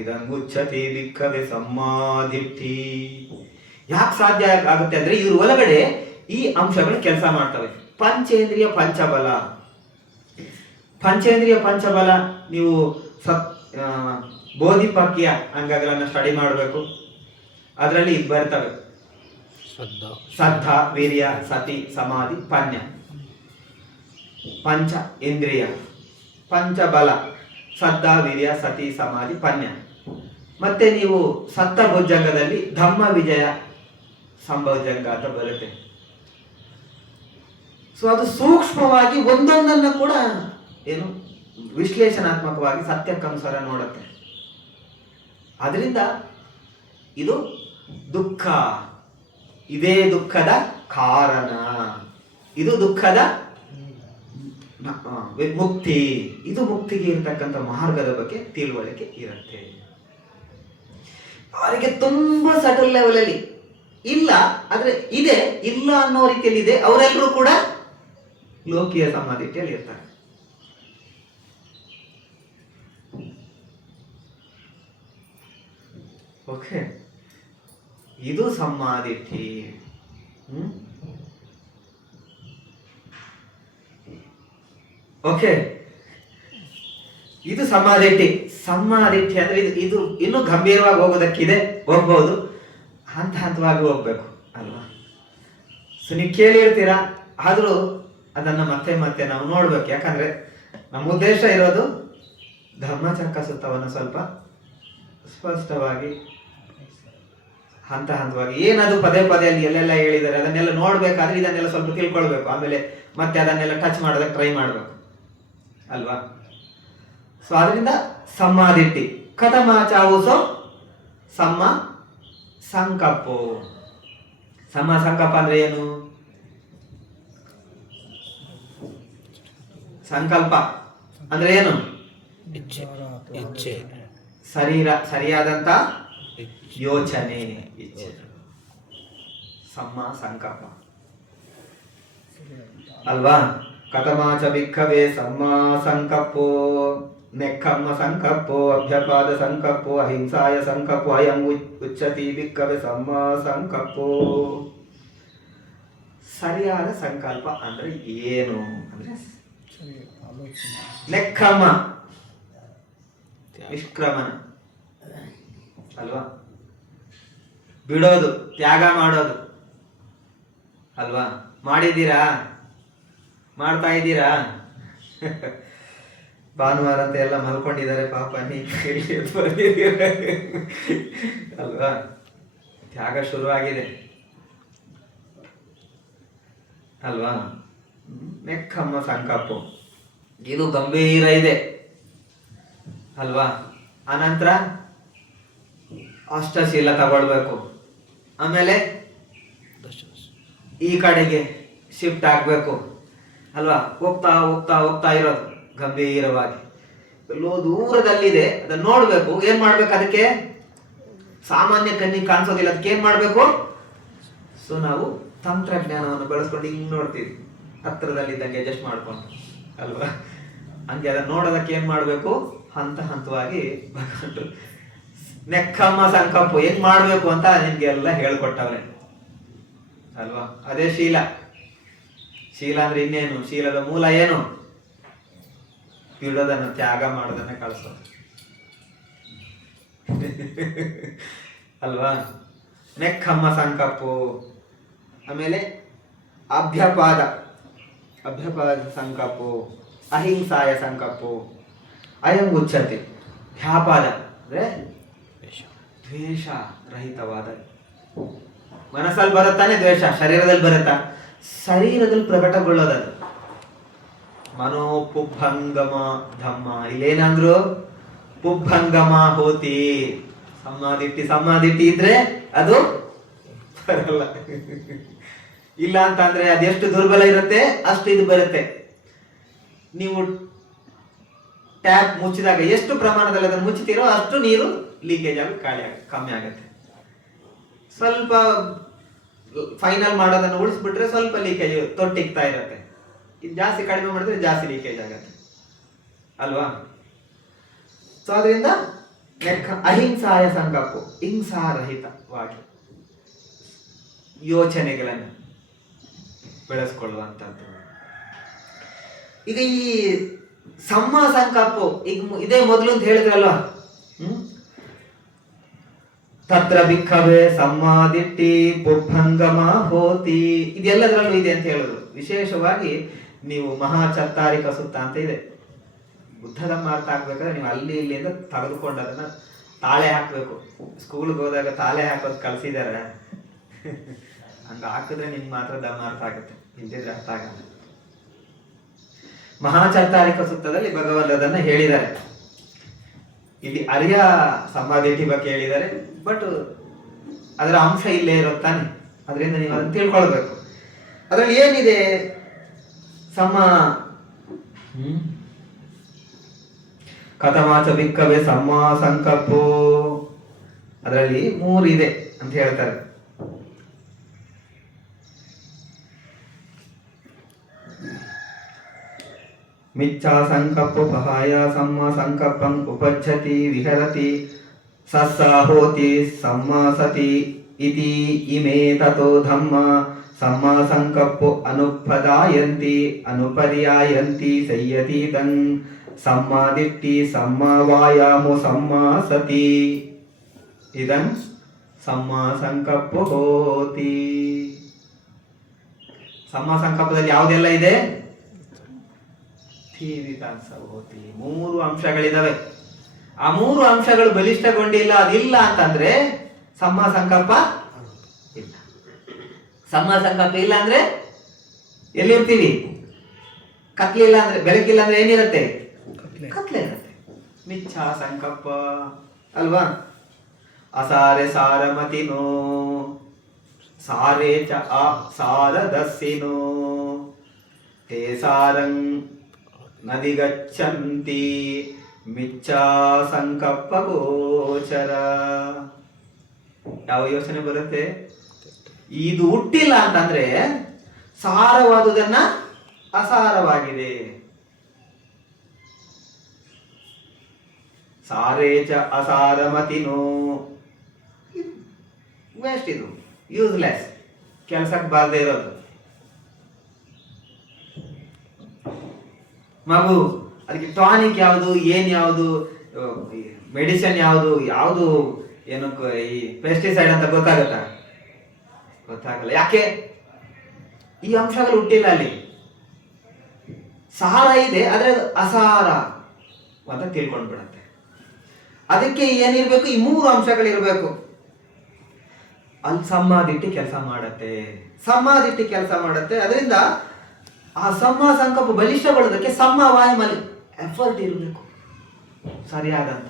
ಇದಂಗುಚ್ಛತಿ ಭಿಕ್ಕವೇ ಸಮ್ಮಾದಿಟ್ಠಿ. ಯಾಕೆ ಸಾಧ್ಯ ಆಗುತ್ತೆ ಅಂದ್ರೆ ಇದ್ರ ಒಳಗಡೆ ಈ ಅಂಶಗಳು ಕೆಲಸ ಮಾಡ್ತವೆ. ಪಂಚೇಂದ್ರಿಯ ಪಂಚಬಲ. ಪಂಚೇಂದ್ರಿಯ ಪಂಚಬಲ ನೀವು ಬೋಧಿಪಕ್ಯ ಅಂಗಗಳನ್ನ ಸ್ಟಡಿ ಮಾಡಬೇಕು. ಅದರಲ್ಲಿ ಇದು ಬರ್ತವೆ: ಶ್ರದ್ಧಾ, ವೀರ್ಯ, ಸತಿ, ಸಮಾಧಿ, ಪನ್ಯ. ಪಂಚ ಇಂದ್ರಿಯ, ಪಂಚಬಲ: ಶ್ರದ್ಧಾ, ವೀರ್ಯ, ಸತಿ, ಸಮಾಧಿ, ಪನ್ಯ. ಮತ್ತೆ ನೀವು ಸಪ್ತಭುಜಂಗದಲ್ಲಿ ಧಮ್ಮ ವಿಜಯ ಸಂಭವಜಂಗ ಅಂತ ಬರುತ್ತೆ. ಸೊ ಅದು ಸೂಕ್ಷ್ಮವಾಗಿ ಒಂದೊಂದನ್ನ ಕೂಡ ಏನು ವಿಶ್ಲೇಷಣಾತ್ಮಕವಾಗಿ ಸತ್ಯಕ್ಕನುಸಾರ ನೋಡುತ್ತೆ. ಅದರಿಂದ ಇದು ದುಃಖ, ಇದೇ ದುಃಖದ ಕಾರಣ, ಇದು ದುಃಖದ ಮುಕ್ತಿ, ಇದು ಮುಕ್ತಿಗೆ ಇರತಕ್ಕಂಥ ಮಾರ್ಗದ ಬಗ್ಗೆ ತಿಳುವಳಿಕೆ ಇರುತ್ತೆ. ಅವರಿಗೆ ತುಂಬಾ ಸಟಲ್ ಲೆವೆಲ್ ಅಲ್ಲಿ ಇಲ್ಲ, ಆದ್ರೆ ಇದೆ, ಇಲ್ಲ ಅನ್ನೋ ರೀತಿಯಲ್ಲಿ ಇದೆ. ಅವರೆಲ್ಲರೂ ಕೂಡ ಲೋಕೀಯ ಸಮಾಧಿಯಲ್ಲಿ ಇರ್ತಾರೆ. ಓಕೆ, ಇದು ಸಮ್ಮಾದಿಟ್ಠಿ. ಓಕೆ, ಇದು ಸಮ್ಮಾದಿಟ್ಠಿ. ಸಮ್ಮಾದಿಟ್ಠಿ ಅಂದ್ರೆ ಇದು ಇನ್ನೂ ಗಂಭೀರವಾಗಿ ಹೋಗೋದಕ್ಕಿದೆ, ಹೋಗ್ಬಹುದು, ಹಂತ ಹಂತವಾಗಿ ಹೋಗ್ಬೇಕು ಅಲ್ವಾ? ಸೊ ನೀವು ಕೇಳಿರ್ತೀರಾ, ಆದ್ರೂ ಅದನ್ನ ಮತ್ತೆ ಮತ್ತೆ ನಾವು ನೋಡ್ಬೇಕು. ಯಾಕಂದ್ರೆ ನಮ್ಮ ಉದ್ದೇಶ ಇರೋದು ಧರ್ಮಚಕ್ರ ಸುತ್ತವನ್ನು ಸ್ವಲ್ಪ ಸ್ಪಷ್ಟವಾಗಿ ಹಂತ ಹಂತವಾಗಿ ಏನದು ಪದೇ ಪದೇ ಅಲ್ಲಿ ಎಲ್ಲೆಲ್ಲ ಹೇಳಿದ್ದಾರೆ ಅದನ್ನೆಲ್ಲ ನೋಡ್ಬೇಕಾದ್ರೆ ಇದನ್ನೆಲ್ಲ ಸ್ವಲ್ಪ ತಿಳ್ಕೊಳ್ಬೇಕು. ಆಮೇಲೆ ಮತ್ತೆ ಅದನ್ನೆಲ್ಲ ಟಚ್ ಮಾಡೋದಕ್ಕೆ ಟ್ರೈ ಮಾಡ್ಬೇಕು ಅಲ್ವಾ? ಸೊ ಅದರಿಂದ ಸಮ್ಮಾದಿಟ್ಠಿ. ಕಥಮಾಚಾವುಸೋ ಸಮ್ಮ ಸಂಕಪ್ಪೋ. ಸಮ್ಮ ಸಂಕಲ್ಪ ಅಂದ್ರೆ ಏನು? ಸಂಕಲ್ಪ ಅಂದ್ರೆ ಏನು? ಇಚ್ಛೆ, ಸರಿಯಾದಂತ ಯೋಚನೆ, ಇಚ್ಛೆ. ಸಮ್ಮ ಸಂಕಲ್ಪ ಅಲ್ವಾ? ಕಥಮಾಚ ಭಿಕ್ಕವೇ ಸಮ್ಮ ಸಂಕಪ್ಪೋ ನೆಕ್ಕಮ್ಮ ಸಂಕಪ್ಪೋ ಅಭ್ಯಪಾದ ಸಂಕಪ್ಪೋ ಅಹಿಂಸಾಯ ಸಂಕಪ್ಪೋ ಅಯಂ ಉಚ್ಯತಿ ಭಿಕ್ಕವೇ ಸಮ್ಮ ಸಂಕಪ್ಪೋ. ಸರಿಯಾದ ಸಂಕಲ್ಪ ಅಂದ್ರೆ ಏನು ಅಂದ್ರೆ ನೆಕ್ಕಮ್ಮ ನಿಷ್ಕ್ರಮಣ ಅಲ್ವಾ? ಬಿಡೋದು, ತ್ಯಾಗ ಮಾಡೋದು ಅಲ್ವಾ? ಮಾಡಿದ್ದೀರಾ? ಮಾಡ್ತಾ ಇದ್ದೀರಾ? ಭಾನುವಾರ ಅಂತ ಎಲ್ಲ ಮಲ್ಕೊಂಡಿದ್ದಾರೆ ಪಾಪ, ಅಲ್ವಾ? ತ್ಯಾಗ ಶುರುವಾಗಿದೆ ಅಲ್ವಾ? ನೆಕ್ಕಮ್ಮ ಸಂಕಲ್ಪ ಇದು ಗಂಭೀರ ಇದೆ ಅಲ್ವಾ? ಅನಂತರ ಅಷ್ಟಶೀಲ ತಗೊಳ್ಬೇಕು. ಆಮೇಲೆ ಈ ಕಡೆಗೆ ಶಿಫ್ಟ್ ಆಗ್ಬೇಕು ಅಲ್ವಾ? ಹೋಗ್ತಾ ಹೋಗ್ತಾ ಹೋಗ್ತಾ ಇರೋದು ಗಂಭೀರವಾಗಿ ಎಲ್ಲೋ ದೂರದಲ್ಲಿದೆ, ಅದನ್ನ ನೋಡ್ಬೇಕು. ಏನ್ ಮಾಡ್ಬೇಕು? ಅದಕ್ಕೆ ಸಾಮಾನ್ಯ ಕಣ್ಣಿಗೆ ಕಾಣಿಸೋದಿಲ್ಲ, ಅದಕ್ಕೆ ಏನ್ ಮಾಡ್ಬೇಕು? ಸೊ ನಾವು ತಂತ್ರಜ್ಞಾನವನ್ನು ಬಳಸ್ಕೊಂಡು ಹಿಂಗ್ ನೋಡ್ತೀವಿ, ಹತ್ರದಲ್ಲಿದ್ದಂಗೆ ಅಡ್ಜಸ್ಟ್ ಮಾಡ್ಕೊಂಡು ಅಲ್ವಾ? ಹಂಗೆ ಅದನ್ನ ನೋಡೋದಕ್ಕೆ ಏನ್ ಮಾಡ್ಬೇಕು? ಹಂತ ಹಂತವಾಗಿ ಭಗವಂತರು ನೆಕ್ಕಮ್ಮ ಸಂಕಲ್ಪ ಹೆಂಗ್ ಮಾಡ್ಬೇಕು ಅಂತ ನಿಮ್ಗೆ ಎಲ್ಲ ಹೇಳ್ಕೊಟ್ಟವ್ರೆ ಅಲ್ವಾ? ಅದೇ ಶೀಲ. ಶೀಲ ಅಂದ್ರೆ ಇನ್ನೇನು? ಶೀಲದ ಮೂಲ ಏನು? ಬಿಡೋದನ್ನ, ತ್ಯಾಗ ಮಾಡೋದನ್ನ ಕಳಿಸೋದು ಅಲ್ವಾ? ನೆಕ್ಕಮ್ಮ ಸಂಕಪ್ಪು, ಆಮೇಲೆ ಅಭ್ಯಪಾದ ಸಂಕಪ್ಪು, ಅಹಿಂಸಾಯ ಸಂಕಪ್ಪು, ಅಯಂಗುಚ್ಛತೆ. ವ್ಯಾಪಾದ ಅಂದ್ರೆ ದ್ವೇಷ ರಹಿತವಾದ. ಮನಸ್ಸಲ್ಲಿ ಬರುತ್ತಾನೆ ದ್ವೇಷ, ಶರೀರದಲ್ಲಿ ಬರುತ್ತಾ? ಶರೀರದಲ್ಲಿ ಪ್ರಕಟಗೊಳ್ಳೋದದು. ಮನೋ ಪುಬ್ಬಂಗಮ ಧಮ್ಮ. ಇಲ್ಲೇನಂದ್ರು? ಪುಬ್ಬಂಗಮ ಹೋತಿ. ಸಮಾಧಿಟ್ಟಿ ಇದ್ರೆ ಅದು ಬರಲ್ಲ. ಇಲ್ಲ ಅಂತಂದ್ರೆ ಅದೆಷ್ಟು ದುರ್ಬಲ ಇರುತ್ತೆ ಅಷ್ಟು ಇದು ಬರುತ್ತೆ. ನೀವು ಟ್ಯಾಪ್ ಮುಚ್ಚಿದಾಗ ಎಷ್ಟು ಪ್ರಮಾಣದಲ್ಲಿ ಅದನ್ನು ಮುಚ್ಚುತ್ತೀರೋ ಅಷ್ಟು ನೀರು ಲೀಕೇಜ್ ಆಗಿ ಕಮ್ಮಿ ಆಗುತ್ತೆ. ಸ್ವಲ್ಪ ಫೈನಲ್ ಮಾಡೋದನ್ನು ಉಳಿಸ್ಬಿಟ್ರೆ ಸ್ವಲ್ಪ ಲೀಕೇಜ್ ತೊಟ್ಟಿಗ್ತಾ ಇರುತ್ತೆ. ಇದು ಜಾಸ್ತಿ ಕಡಿಮೆ ಮಾಡಿದ್ರೆ ಜಾಸ್ತಿ ಲೀಕೇಜ್ ಆಗತ್ತೆ ಅಲ್ವಾ? ಸೊ ಅದರಿಂದ ಅಹಿಂಸಾಯ ಸಂಕಪ್ಪು, ಹಿಂಸಾರಹಿತವಾಗಿ ಯೋಚನೆಗಳನ್ನು ಬೆಳೆಸ್ಕೊಳ್ಳುವಂಥದ್ದು. ಈಗ ಈ ಸಮ್ಮ ಸಂಕಪ್ಪು ಈಗ ಇದೇ ಮೊದಲು ಅಂತ ಹೇಳಿದ್ರಲ್ವಾ? ತತ್ರ ಭಿಕ್ಕವೇ ಸಮ್ಮಾದಿಟ್ಟಿ ಪುಬ್ಬಂಗಮ ಹೋತಿ. ಇದೆಲ್ಲದರಲ್ಲೂ ಇದೆ ಅಂತ ಹೇಳಿದ್ರು. ವಿಶೇಷವಾಗಿ ನೀವು ಮಹಾಚತ್ತಾರಿಕ ಸುತ್ತ ಅಂತ ಇದೆ, ಬುದ್ಧದ ಅರ್ಥ ಆಗ್ಬೇಕಾದ್ರೆ ನೀವು ಅಲ್ಲಿ ಇಲ್ಲಿಂದ ತೆಗೆದುಕೊಂಡು ಅದನ್ನ ತಾಳೆ ಹಾಕ್ಬೇಕು. ಸ್ಕೂಲ್ಗೆ ಹೋದಾಗ ತಾಳೆ ಹಾಕೋದು ಕಲ್ಸಿದಾರೆ, ಹಂಗ ಹಾಕಿದ್ರೆ ನಿಮ್ಗೆ ಮಾತ್ರ ದಮ್ಮ ಅರ್ಥ ಆಗುತ್ತೆ, ಇಲ್ದಿದ್ರೆ ಅರ್ಥ ಆಗಲ್ಲ. ಮಹಾಚತ್ತಾರಿಕ ಸುತ್ತದಲ್ಲಿ ಭಗವಂತ ಅದನ್ನ ಹೇಳಿದ್ದಾರೆ. ಇಲ್ಲಿ ಅರ್ಯ ಸಮಾಧಿಟಿ ಬಗ್ಗೆ ಹೇಳಿದ್ದಾರೆ, ಬಟ್ ಅದರ ಅಂಶ ಇಲ್ಲೇ ಇರುತ್ತಾನೆ. ಅದರಿಂದ ನೀವು ಅದನ್ನ ತಿಳ್ಕೊಳ್ಬೇಕು. ಅದರಲ್ಲಿ ಏನಿದೆ? ಸಮ ಕಥಮಾಚ ಬಿಕ್ಕವೆ ಸಮ ಸಂಕಪ್ಪು. ಅದರಲ್ಲಿ 3 ಇದೆ ಅಂತ ಹೇಳ್ತಾರೆ. ಮಿಚ್ಚಾ ಸಂಕಪ್ಪು ಪಹಾಯ ಸಮ್ಮ ಸಂಕಪ್ಪಂ ಉಪಜ್ಜತಿ ವಿಹರತಿ ಸಸ್ಸಾಹೋತಿ ಸಮ್ಮ ಸತಿ ಇತಿ ಇಮೇ ತತೋ ಧಮ್ಮ ಸಮ್ಮ ಸಂಕಪ್ಪು ಅನುಪದಾಯಂತಿ ಅನುಪರ್ಯಾಯಂತಿ ಸಯ್ಯತಿ ತಂ ಸಮ್ಮಾದಿಟ್ಟಿ ಸಮ್ಮ ವಾಯಾಮು ಸಮ್ಮ ಸತಿ ಇದಂ ಸಮ್ಮ ಸಂಕಪ್ಪು ಹೋತಿ. ಸಮ್ಮ ಸಂಕಪ್ಪದಲ್ಲಿ ಯಾವುದೆಲ್ಲ ಇದೆ? 3 ಅಂಶಗಳಿದಾವೆ. ಆ 3 ಅಂಶಗಳು ಬಲಿಷ್ಠಗೊಂಡಿಲ್ಲ, ಅದಿಲ್ಲ ಅಂತಂದ್ರೆ ಸಮ್ಮ ಸಂಕಲ್ಪ ಇಲ್ಲ. ಸಮ್ಮ ಸಂಕಲ್ಪ ಇಲ್ಲ ಅಂದ್ರೆ ಎಲ್ಲಿರ್ತೀವಿ? ಕತ್ಲಿಲ್ಲ ಅಂದ್ರೆ, ಬೆಳಕಿಲ್ಲ ಅಂದ್ರೆ ಏನಿರುತ್ತೆ? ಕತ್ಲೆ ಇರುತ್ತೆ. ಮಿಚ್ಚಾ ಸಂಕಲ್ಪ ಅಲ್ವಾ? ಅಸಾರೆ ಸಾರಮತಿನೋ ಸಾರೇ ಚ ಆ ಸಾರದಸ್ಸಿನೋ ತೇ ಸಾರಂ ನದಿಗಚ್ಚಂತಿ ಮಿಚ್ಚಾ ಸಂಕಲ್ಪ ಗೋಚರ. ಯಾವ ಯೋಚನೆ ಬರುತ್ತೆ? ಇದು ಹುಟ್ಟಿಲ್ಲ ಅಂತಂದ್ರೆ ಸಾರವಾದುದನ್ನ ಅಸಾರವಾಗಿದೆ. ಸಾರೇಚ ಅಸಾರಮತಿನೋ, ವೇಸ್ಟ್, ಇದು ಯೂಸ್ಲೆಸ್, ಕೆಲಸಕ್ಕೆ ಬಾರದೇ ಇರೋದು. ಮಗು ಅದಕ್ಕೆ ಟಾನಿಕ್ ಯಾವುದು, ಏನ್ ಯಾವುದು, ಮೆಡಿಸಿನ್ ಯಾವುದು ಏನಕ್ಕೆ ಈ ಪೆಸ್ಟಿಸೈಡ್ ಅಂತ ಗೊತ್ತಾಗತ್ತಾ? ಗೊತ್ತಾಗಲ್ಲ. ಯಾಕೆ? ಈ ಅಂಶಗಳು ಹುಟ್ಟಿಲ್ಲ ಅಲ್ಲಿ. ಸಾರ ಇದೆ ಆದ್ರೆ ಅಸಾರ ಅಂತ ತಿಳ್ಕೊಂಡ್ಬಿಡತ್ತೆ. ಅದಕ್ಕೆ ಏನಿರ್ಬೇಕು? ಈ 3 ಅಂಶಗಳಿರ್ಬೇಕು. ಅಲ್ಲಿ ಸಮ್ಮಾದಿಟ್ಟಿ ಕೆಲಸ ಮಾಡತ್ತೆ. ಅದರಿಂದ ಆ ಸಮ್ಮ ಸಂಕಲ್ಪ ಬಲಿಷ್ಠಗೊಳ್ಳೋದಕ್ಕೆ ಸಮ್ಮ ವಾಯುಮಲ್ಲಿ ಎಫರ್ಟ್ ಇರಬೇಕು ಸರಿಯಾದಂತ.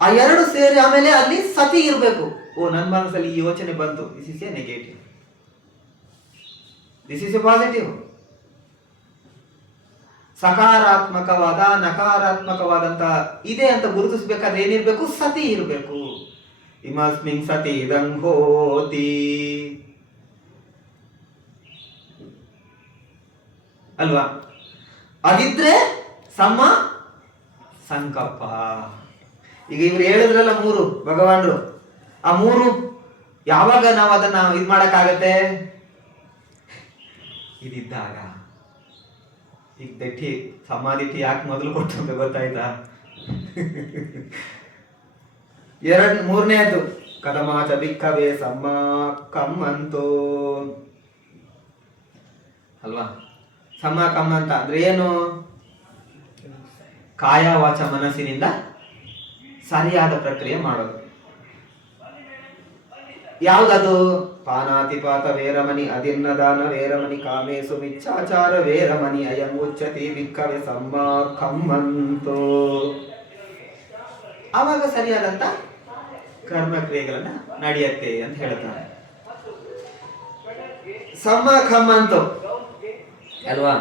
ಆ 2 ಸೇರಿ ಆಮೇಲೆ ಅಲ್ಲಿ ಸತಿ ಇರಬೇಕು. ಓ, ನನ್ನ ಮನಸ್ಸಲ್ಲಿ ಈ ಯೋಚನೆ ಬಂತು, this is a negative, this is a positive. ಸಕಾರಾತ್ಮಕವಾದ ನಕಾರಾತ್ಮಕವಾದಂತ ಇದೆ ಅಂತ ಗುರುತಿಸ್ಬೇಕಾದ್ರೆ ಏನಿರ್ಬೇಕು? ಸತಿ ಇರಬೇಕು. ಇಮಸ್ಮಿನ್ ಸತಿ ದಂಗೋತಿ ಅಲ್ವಾ? ಅದಿದ್ರೆ ಸಮ ಸಂಕಲ್ಪ. ಈಗ ಇವ್ರು ಹೇಳಿದ್ರಲ್ಲ 3 ಭಗವಾನ್ರು, ಆ 3 ಯಾವಾಗ ನಾವು ಅದನ್ನ ಇದು ಮಾಡಕ್ಕಾಗತ್ತೆ? ಇದಿದ್ದಾಗ ಈಗ ದಿಟ್ಟಿ ಸಮಾಧಿಟ್ಟಿ ಯಾಕೆ ಮೊದಲು ಕೊಟ್ಟು ಅಂತ ಗೊತ್ತಾಯ್ತಾ? ಮೂರನೇದು ಕದಮಾಚ ಬಿಕ್ಕವೇ ಸಮ್ಮ ಕಮ್ಮಂತೋ ಅಲ್ವಾ? ಸಮ್ಮ ಕಮ್ಮಂತ ಅಂದ್ರೆ ಏನು? ಕಾಯ ವಾಚ ಮನಸ್ಸಿನಿಂದ ಸರಿಯಾದ ಪ್ರಕ್ರಿಯೆ ಮಾಡೋದು. ಯಾವ್ದದು? ಪಾನಾತಿಪಾತ ವೇರಮಣಿ, ಅದಿನ್ನದಾನ ವೇರಮಣಿ, ಕಾಮೇಸು ಮಿಚ್ಚಾಚಾರ ವೇರಮಣಿ, ಅಯಂ ಉಚ್ಚತಿ ಬಿಕ್ಕವೆ ಸಮ್ಮ ಕಮ್ಮಂತೋ. ಆವಾಗ ಸರಿಯಾದಂತ ಕರ್ಮಕ್ರಿಯೆಗಳನ್ನ ನಡೆಯತ್ತೆ ಅಂತ ಹೇಳ್ತಾರೆ. ಸಮ್ಮ ಕಮ್ಮಂತೋ ಅಲ್ವಾ?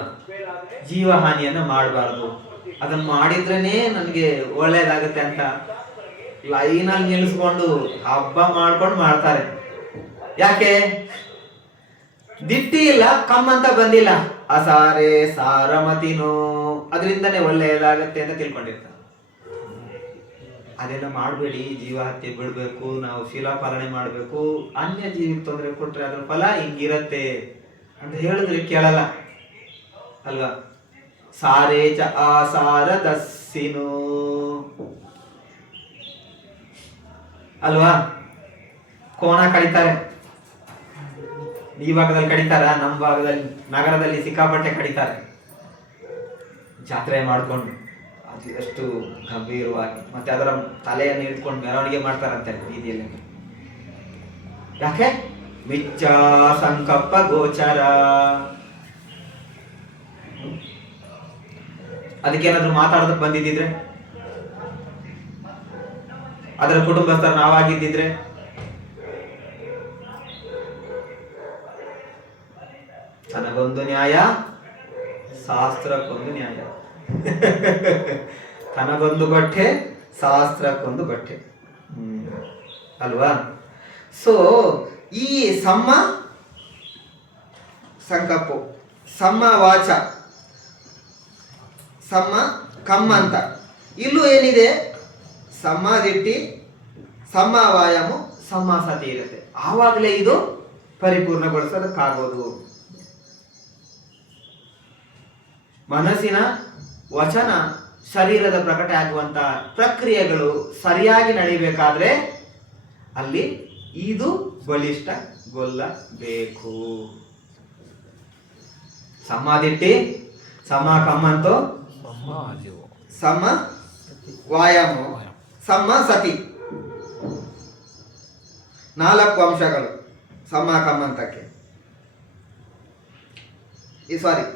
ಜೀವಹಾನಿಯನ್ನ ಮಾಡಬಾರ್ದು, ಅದನ್ನ ಮಾಡಿದ್ರೇನೆ ನನಗೆ ಒಳ್ಳೇದಾಗತ್ತೆ ಅಂತ ಲೈನಲ್ಲಿ ನಿಲ್ಲಿಸ್ಕೊಂಡು ಹಬ್ಬ ಮಾಡ್ಕೊಂಡು ಮಾಡ್ತಾರೆ. ಯಾಕೆ? ದಿಟ್ಟಿ ಇಲ್ಲ, ಕಮ್ಮಂತ ಬಂದಿಲ್ಲ, ಅಸಾರೆ ಸಾರಮತಿನೋ, ಅದರಿಂದನೇ ಒಳ್ಳೆಯದಾಗತ್ತೆ ಅಂತ ತಿಳ್ಕೊಂಡಿರ್ತಾರೆ. ಅದೆಲ್ಲ ಮಾಡಬೇಡಿ, ಜೀವ ಹತ್ಯೆ ಬಿಡ್ಬೇಕು, ನಾವು ಶೀಲಾ ಪಾಲನೆ ಮಾಡಬೇಕು, ಅನ್ಯ ಜೀವಿಗೆ ತೊಂದರೆ ಕೊಟ್ರೆ ಅದ್ರ ಫಲ ಹಿಂಗಿರತ್ತೆ ಅಂತ ಹೇಳಿದ್ರೆ ಕೇಳಲ್ಲ ಅಲ್ವಾ? ಸಾರೇ ಚ ಆಸಾರ ದಸ್ಸಿನೋ ಅಲ್ವಾ? ಕೋಣ ಕಡಿತಾರೆ, ಈ ಭಾಗದಲ್ಲಿ ಕಡಿತಾರ, ನಮ್ಮ ಭಾಗದಲ್ಲಿ ನಗರದಲ್ಲಿ ಸಿಕ್ಕಾಪಟ್ಟೆ ಕಡಿತಾರೆ ಜಾತ್ರೆ ಮಾಡ್ಕೊಂಡು. ಅದು ಎಷ್ಟು ಗಂಭೀರವಾಗಿ, ಮತ್ತೆ ಅದರ ತಲೆಯನ್ನು ಇಟ್ಕೊಂಡು ಮೆರವಣಿಗೆ ಮಾಡ್ತಾರಂತೆ ಬೀದಿಯಲ್ಲಿ. ಯಾಕೆ? ಮಿಚ್ಚ ಸಂಕಲ್ಪ ಗೋಚರ. ಅದಕ್ಕೇನಾದ್ರೂ ಮಾತಾಡೋದಕ್ಕೆ ಬಂದಿದ್ದಿದ್ರೆ, ಅದರ ಕುಟುಂಬಸ್ಥರು ನಾವಾಗಿದ್ದಿದ್ರೆ, ತನಗೊಂದು ನ್ಯಾಯ ಶಾಸ್ತ್ರಕ್ಕೊಂದು ನ್ಯಾಯ. ತನಗೊಂದು ಬಟ್ಟೆ ಶಾಸ್ತ್ರಕ್ಕೊಂದು ಬಟ್ಟೆ ಅಲ್ವಾ? ಸೊ ಈ ಸಮ್ಮ ಸಂಕಲ್ಪ, ಸಮ್ಮ ವಾಚ, ಸಮ್ಮ ಕಮ್ಮಂತ, ಇಲ್ಲೂ ಏನಿದೆ? ಸಮಾಧಿಟ್ಟಿ, ಸಮ್ಮ ವಾಯಾಮ, ಸಮ್ಮ ಸತಿ ಇರುತ್ತೆ. ಆವಾಗಲೇ ಇದು ಪರಿಪೂರ್ಣಗೊಳಿಸೋದಕ್ಕಾಗೋದು. ಮನಸ್ಸಿನ ವಚನ ಶರೀರದ ಪ್ರಕಟ ಆಗುವಂತ ಪ್ರಕ್ರಿಯೆಗಳು ಸರಿಯಾಗಿ ನಡಿಬೇಕಾದ್ರೆ ಅಲ್ಲಿ ಇದು ಬಲಿಷ್ಠಗೊಳ್ಳಬೇಕು. ಸಮಾಧಿಟ್ಟಿ, ಸಮ ಕಮ್ಮಂತೋ, ಸಮ ವಾಯಾಮ, ಸಮ ಸತಿ, 4 ಅಂಶಗಳು ಸಮ ಕಮ್ಮಂತಕ್ಕೆ.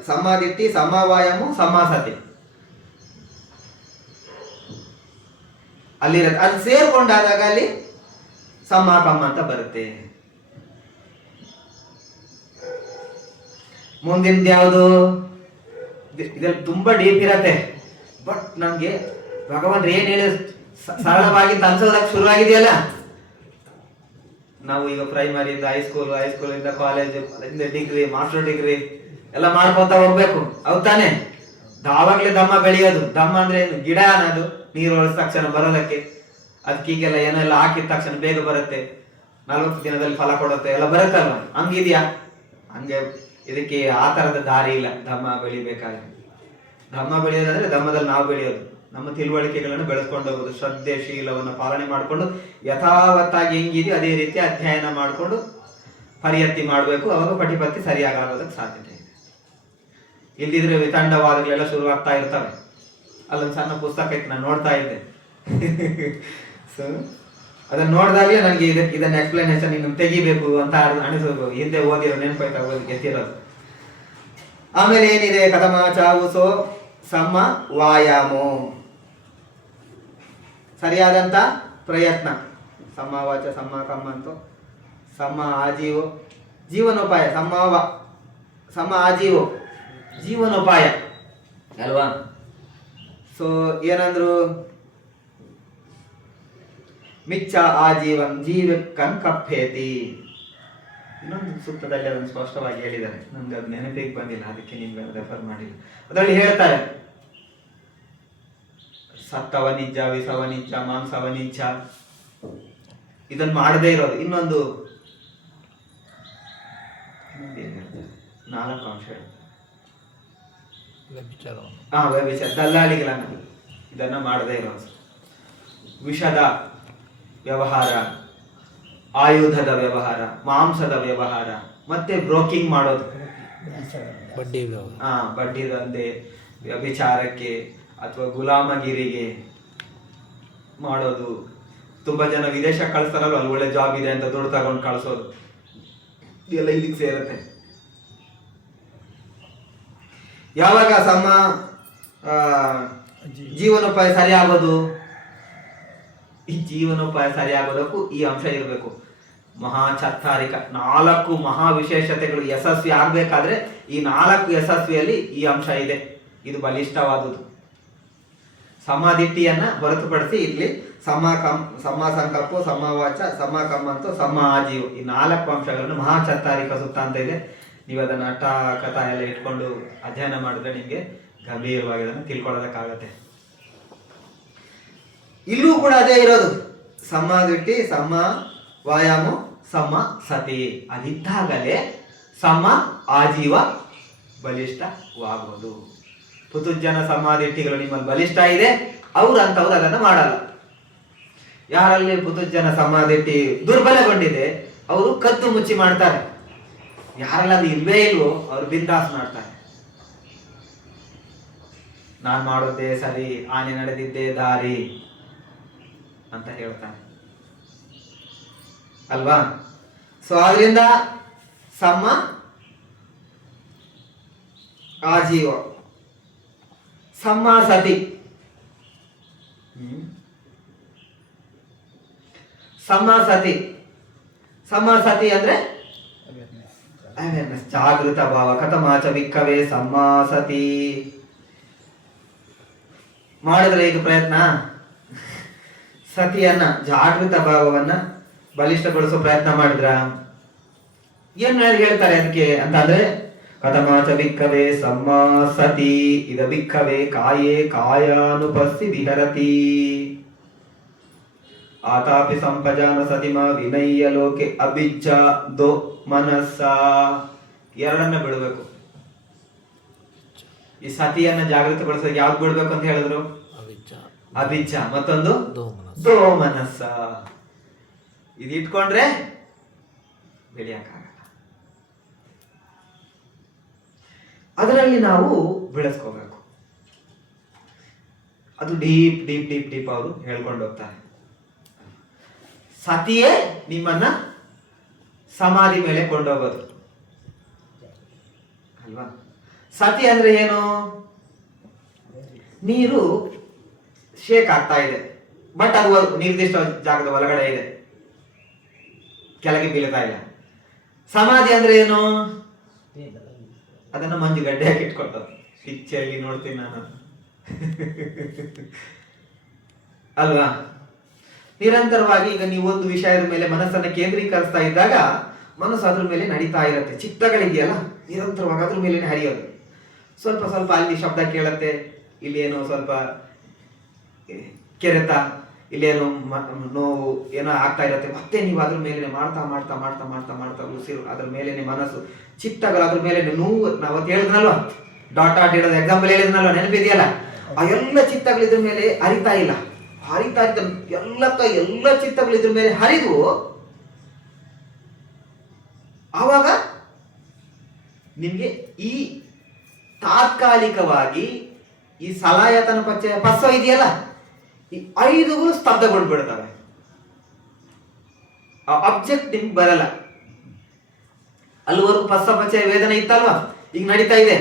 ಸಮಾಧಿಟ್ಟಿ, ಸಮ ವಾಯಾಮ, ಸಮ ಸತಿ ಅಲ್ಲಿರತ್ತೆ. ಅದು ಸೇರ್ಕೊಂಡಾದಾಗ ಅಲ್ಲಿ ಸಮ ಕಮ್ಮಂತ ಬರುತ್ತೆ. ಮುಂದಿನ ಯಾವುದು? ಇದ್ರಲ್ಲಿ ತುಂಬಾ ಡೀಪ್ ಇರತ್ತೆ, ಬಟ್ ನಮ್ಗೆ ಭಗವಂತ ಏನ್ ಹೇಳಿ ಸರಳವಾಗಿ ತನ್ಸೋದಕ್ಕೆ ಶುರುವಾಗಿದೆಯಲ್ಲ. ನಾವು ಈಗ ಪ್ರೈಮರಿಯಿಂದ ಹೈಸ್ಕೂಲಿಂದ ಕಾಲೇಜ್, ಡಿಗ್ರಿ, ಮಾಸ್ಟರ್ ಡಿಗ್ರಿ ಎಲ್ಲ ಮಾಡ್ಕೊಂತ ಹೋಗ್ಬೇಕು, ಹೌದ್ ತಾನೆ? ಆವಾಗ್ಲೇ ದಮ್ಮ ಬೆಳೆಯೋದು. ದಮ್ಮ ಅಂದ್ರೆ ಏನು? ಗಿಡ ಅನ್ನೋದು ನೀರು ಒಳಸ ತಕ್ಷಣ ಬರೋದಕ್ಕೆ, ಅದಕ್ಕೀಗೆಲ್ಲ ಏನೆಲ್ಲ ಹಾಕಿದ ತಕ್ಷಣ ಬೇಗ ಬರುತ್ತೆ, 40 ದಿನದಲ್ಲಿ ಫಲ ಕೊಡುತ್ತೆ, ಎಲ್ಲ ಬರುತ್ತಲ್ವ? ಹಂಗಿದ್ಯಾ? ಹಂಗೆ ಇದಕ್ಕೆ ಆ ತರದ ದಾರಿ ಇಲ್ಲ. ಧಮ್ಮ ಬೆಳಿಬೇಕಾದ್ರೆ, ಧಮ್ಮ ಬೆಳೆಯೋದಂದ್ರೆ ಧಮ್ಮದಲ್ಲಿ ನಾವು ಬೆಳೆಯೋದು, ನಮ್ಮ ತಿಳುವಳಿಕೆಗಳನ್ನು ಬೆಳೆಸ್ಕೊಂಡು ಹೋಗೋದು, ಶ್ರದ್ಧೆ ಶೀಲವನ್ನು ಪಾಲನೆ ಮಾಡಿಕೊಂಡು ಯಥಾವತ್ತಾಗಿ ಹೆಂಗಿದೆಯೋ ಅದೇ ರೀತಿ ಅಧ್ಯಯನ ಮಾಡಿಕೊಂಡು ಪರಿಯತ್ತಿ ಮಾಡಬೇಕು. ಅವಾಗ ಪಟಿಪತ್ತಿ ಸರಿಯಾಗಿ ಆಗೋದಕ್ಕೆ ಸಾಧ್ಯತೆ ಇದೆ. ಇಲ್ದಿದ್ರೆ ವಿತಂಡವಾದಗಳೆಲ್ಲ ಶುರುವಾಗ್ತಾ ಇರ್ತವೆ. ಅಲ್ಲೊಂದು ಸಣ್ಣ ಪುಸ್ತಕ ಇತ್ತು, ನಾನು ನೋಡ್ತಾ ಇದ್ದೆ. ಸೊ ಅದನ್ನ ನೋಡಿದಾಗಲೇ ನನಗೆ ಇದನ್ನ ಎಕ್ಸ್ಪ್ಲನೇಷನ್ ಇನ್ನು ತೆಗಿಬೇಕು ಅಂತ ಅನಿಸೋದು. ಹಿಂದೆ ಓದಿರೋ ನೆನಪಾಯ್ತಾ ಓದಕ್ಕೆ ಎತ್ತಿರೋದು. ಆಮೇಲೆ ಏನಿದೆ? ಕದಮ ಚಾವುಸೋ ಸಮ ವಾಯಾಮೋ, ಸರಿಯಾದಂತ ಪ್ರಯತ್ನ. ಸಮ ವಾಚ, ಸಮ ಕಮ್ಮಂತೋ, ಸಮ ಆಜೀವೋ, ಜೀವನೋಪಾಯ. ಸಮ ಆಜೀವೋ, ಜೀವನೋಪಾಯ ಅಲ್ವಾ? ಸೊ ಏನಂದ್ರು? ಮಿಚ್ಚ ಆಜೀವನ್ ಜೀವಕ್ಕನ್ ಕಪ್ಪೇತಿ. ಇನ್ನೊಂದು ಸೂಕ್ತದಲ್ಲಿ ಅದನ್ನು ಸ್ಪಷ್ಟವಾಗಿ ಹೇಳಿದ್ದಾರೆ, ನನ್ಗೆ ಅದು ನೆನಪಿಗೆ ಬಂದಿಲ್ಲ, ಅದಕ್ಕೆ ನಿಮ್ಗೆ ರೆಫರ್ ಮಾಡಿಲ್ಲ. ಅದರಲ್ಲಿ ಹೇಳ್ತಾರೆ, ಸತ್ತವನಿಜ್ಜ, ವಿಸವನಿಜ್ಜ, ಮಾಂಸವನಿಜ್ಜ, ಇದನ್ನು ಮಾಡದೇ ಇರೋದು. ಇನ್ನೊಂದು 4 ಅಂಶಗಳು. ವ್ಯಭಿಚಾರವನ್ನು ವ್ಯಭಿಚಾರ, ದಲ್ಲಾಳಿಗಳನ್ನ ಇದನ್ನ ಮಾಡದೇ ಇರೋದು, ವಿಷದ ವ್ಯವಹಾರ, ಆಯುಧದ ವ್ಯವಹಾರ, ಮಾಂಸದ ವ್ಯವಹಾರ, ಮತ್ತೆ ಬ್ರೋಕಿಂಗ್ ಮಾಡೋದು, ಬಡ್ಡಿ ವ್ಯವಹಾರ, ಬಡ್ಡಿ ದಂಧೆ, ವ್ಯಭಿಚಾರಕ್ಕೆ ಅಥವಾ ಗುಲಾಮಗಿರಿಗೆ ಮಾಡೋದು. ತುಂಬಾ ಜನ ವಿದೇಶ ಕಳಿಸ್ತಾರಲ್ಲ, ಅಲ್ಲಿ ಒಳ್ಳೆ ಜಾಬ್ ಇದೆ ಅಂತ ದುಡ್ಡು ತಗೊಂಡು ಕಳಿಸೋದು, ಇದೆಲ್ಲ ಇದಕ್ಕೆ ಸೇರುತ್ತೆ. ಯಾವಾಗ ಜೀವನೋಪಾಯ ಸರಿಯಾಗೋದು? ಈ ಜೀವನೋಪಾಯ ಸರಿಯಾಗೋದಕ್ಕೂ ಈ ಅಂಶ ಇರಬೇಕು. ಮಹಾಚತ್ತಾರಿಕ 4 ಮಹಾ ವಿಶೇಷತೆಗಳು ಯಶಸ್ವಿ ಆಗ್ಬೇಕಾದ್ರೆ ಈ 4 ಯಶಸ್ವಿಯಲ್ಲಿ ಈ ಅಂಶ ಇದೆ. ಇದು ಬಲಿಷ್ಠವಾದುದು. ಸಮಾಧಿಟ್ಟಿಯನ್ನ ಹೊರತುಪಡಿಸಿ ಇಲ್ಲಿ ಸಮ ಸಂಕಲ್ಪ, ಸಮವಾಚ, ಸಮಕಮ್ಮಂತು, ಸಮ ಆಜೀವ, ಈ 4 ಅಂಶಗಳನ್ನು ಮಹಾಚತ್ತಾರಿಕ ಸುತ್ತ ಅಂತ ಇದೆ. ನೀವು ಅದನ್ನ ಅಟ್ಟ ಕಥಾ ಎಲ್ಲ ಇಟ್ಕೊಂಡು ಅಧ್ಯಯನ ಮಾಡಿದ್ರೆ ನಿಮ್ಗೆ ಗಂಭೀರವಾಗಿ ಅದನ್ನು ತಿಳ್ಕೊಳ್ಳೋದಕ್ಕಾಗತ್ತೆ. ಇಲ್ಲೂ ಕೂಡ ಅದೇ ಇರೋದು. ಸಮಾಧಿಟ್ಟಿ, ಸಮ ವ್ಯಾಯಾಮ, ಸಮ ಸತಿ ಅದಿದ್ದಾಗಲೇ ಸಮ ಆಜೀವ ಬಲಿಷ್ಠವಾಗುವುದು. ಪುತುಜನ ಸಮಾಧಿಟ್ಟಿಗಳು ನಿಮ್ಮಲ್ಲಿ ಬಲಿಷ್ಠ ಇದೆ, ಅವ್ರು ಅದನ್ನ ಮಾಡಲ್ಲ. ಯಾರಲ್ಲಿ ಪುತುಜನ ಸಮಾಧಿಟ್ಟಿ ದುರ್ಬಲಗೊಂಡಿದೆ ಅವರು ಕದ್ದು ಮುಚ್ಚಿ ಮಾಡ್ತಾರೆ. ಯಾರೆಲ್ಲ ಅದು ಇಲ್ವೇ ಇಲ್ವೋ ಅವ್ರು ಬಿಂದಾಸ್ ಮಾಡ್ತಾರೆ. ನಾನ್ ಮಾಡೋದೇ ಸರಿ, ಆನೆ ನಡೆದಿದ್ದೇ ದಾರಿ ಅಂತ ಹೇಳ್ತಾನೆ ಅಲ್ವಾ? ಸೊ ಆದ್ರಿಂದ ಸಮ ಆಜೀವ, ಸಮ ಸತಿ, ಸಮ ಸತಿ ಅಂದ್ರೆ ಅವೇರ್ನೆಸ್, ಜಾಗೃತ ಭಾವ. ಕಥಮಾಚ ವಿಕ್ಕವೇ ಸಮಾಸತಿ. ಮಾಡಿದ್ರೆ ಈಗ ಪ್ರಯತ್ನ ಸತಿಯನ್ನ, ಜಾಗೃತ ಭಾವವನ್ನ ಬಲಿಷ್ಠಗೊಳಿಸೋ ಪ್ರಯತ್ನ ಮಾಡಿದ್ರ ಏನ್ ಹೇಳ್ತಾರೆ ಅದಕ್ಕೆ ಅಂತಂದ್ರೆ, ಕಥಮಾಚ ವಿಕ್ಕವೇ ಸಮಾಸತಿ ಇದ ವಿಕ್ಕವೇ ಕಾಯೇ ಕಾಯಾನುಪಸ್ಸಿ ವಿಹರತಿ ಆತಾಪಿ ಸಂಪಜಾನ ಸತಿಮ ವಿನಯ್ಯ ಲೋಕೆ ಅಭಿಜ್ಜ ದೋ ಮನಸ್ಸ. ಎರಡನ್ನ ಬಿಡಬೇಕು. ಈ ಸತಿಯನ್ನ ಜಾಗೃತಗೊಳಿಸೋಕೆ ಯಾವ್ದು ಬಿಡ್ಬೇಕು ಅಂತ ಹೇಳಿದ್ರು? ಅಭಿಜ್ಜ, ಮತ್ತೊಂದು ದೋ ಮನಸ್ಸ. ಇದು ಇಟ್ಕೊಂಡ್ರೆ ಬೆಳೆಯಕ್ಕಾಗಲ್ಲ. ಅದರಲ್ಲಿ ನಾವು ಬೆಳೆಸ್ಕೋಬೇಕು. ಅದು ಡೀಪ್ ಡೀಪ್ ಡೀಪ್ ಡೀಪ್ ಅವರು ಹೇಳ್ಕೊಂಡು ಹೋಗ್ತಾರೆ. ಸತಿಯೇ ನಿಮ್ಮನ್ನ ಸಮಾಧಿ ಮೇಲೆ ಕೊಂಡೋಗೋದು ಅಲ್ವಾ? ಸತಿ ಅಂದ್ರೆ ಏನು? ನೀರು ಶೇಕ್ ಆಗ್ತಾ ಇದೆ, ಬಟ್ ಅದು ನಿರ್ದಿಷ್ಟ ಜಾಗದ ಒಳಗಡೆ ಇದೆ, ಕೆಳಗೆ ಬೀಳ್ತಾ ಇಲ್ಲ. ಸಮಾಧಿ ಅಂದ್ರೆ ಏನು? ಅದನ್ನ ಮಂಜು ಗಡ್ಡೆ ಹಾಕಿ ಇಟ್ಕೊಳ್ತಾರೆ. ಪಿಕ್ಚರ್ಲಿ ನೋಡ್ತೀನಿ ನಾನು ಅಲ್ವಾ? ನಿರಂತರವಾಗಿ ಈಗ ನೀವು ಒಂದು ವಿಷಯದ ಮೇಲೆ ಮನಸ್ಸನ್ನ ಕೇಂದ್ರೀಕರಿಸ್ತಾ ಇದ್ದಾಗ ಮನಸ್ಸು ಅದ್ರ ಮೇಲೆ ನಡೀತಾ ಇರುತ್ತೆ. ಚಿತ್ತಗಳಿದೆಯಲ್ಲ, ನಿರಂತರವಾಗಿ ಅದ್ರ ಮೇಲೆ ಹರಿಯೋದು. ಸ್ವಲ್ಪ ಸ್ವಲ್ಪ ಅಲ್ಲಿ ಶಬ್ದ ಕೇಳತ್ತೆ, ಇಲ್ಲೇನೋ ಸ್ವಲ್ಪ ಕೆರೆತ, ಇಲ್ಲೇನೋ ನೋವು ಏನೋ ಆಗ್ತಾ ಇರತ್ತೆ. ಮತ್ತೆ ನೀವು ಅದ್ರ ಮೇಲೆ ಮಾಡ್ತಾ ಮಾಡ್ತಾ ಮಾಡ್ತಾ ಮಾಡ್ತಾ ಮಾಡ್ತಾ ಉಸಿರು ಅದ್ರ ಮೇಲೆ ಮನಸ್ಸು, ಚಿತ್ತಗಳು ಅದ್ರ ಮೇಲೆ ನೋವು. ನಾವು ಹೇಳಿದ್ನಲ್ವ, ಡಾಟ್ ಇಡೋದು ಎಕ್ಸಾಂಪಲ್ ಹೇಳಿದ್ನಲ್ವ, ನೆನಪಿದೆಯಲ್ಲ? ಆ ಎಲ್ಲ ಚಿತ್ತಗಳು ಇದ್ರ ಮೇಲೆ ಹರಿತಾ ಇಲ್ಲ, ಹರಿತಾ ಇದ್ದ ಎಲ್ಲ ಚಿತ್ತಗಳು ಇದ್ರ ಮೇಲೆ ಹರಿದು ಆವಾಗ ನಿಮ್ಗೆ ಈ ತಾತ್ಕಾಲಿಕವಾಗಿ ಈ ಸಲಾಯತನ ಪಸ್ಸ ಇದೆಯಲ್ಲ, ಈ 5ಗಳು ಸ್ತಬ್ಧಗೊಂಡ್ಬಿಡ್ತವೆ. ಆ ಅಬ್ಜೆಕ್ಟ್ ನಿಮ್ಗೆ ಬರಲ್ಲ. ಅಲ್ಲಿವರೆಗೂ ಪಸ್ಸ ಪಚ್ಚಯ ವೇದನೆ ಇತ್ತಲ್ವಾ, ಈಗ ನಡೀತಾ ಇದೆ,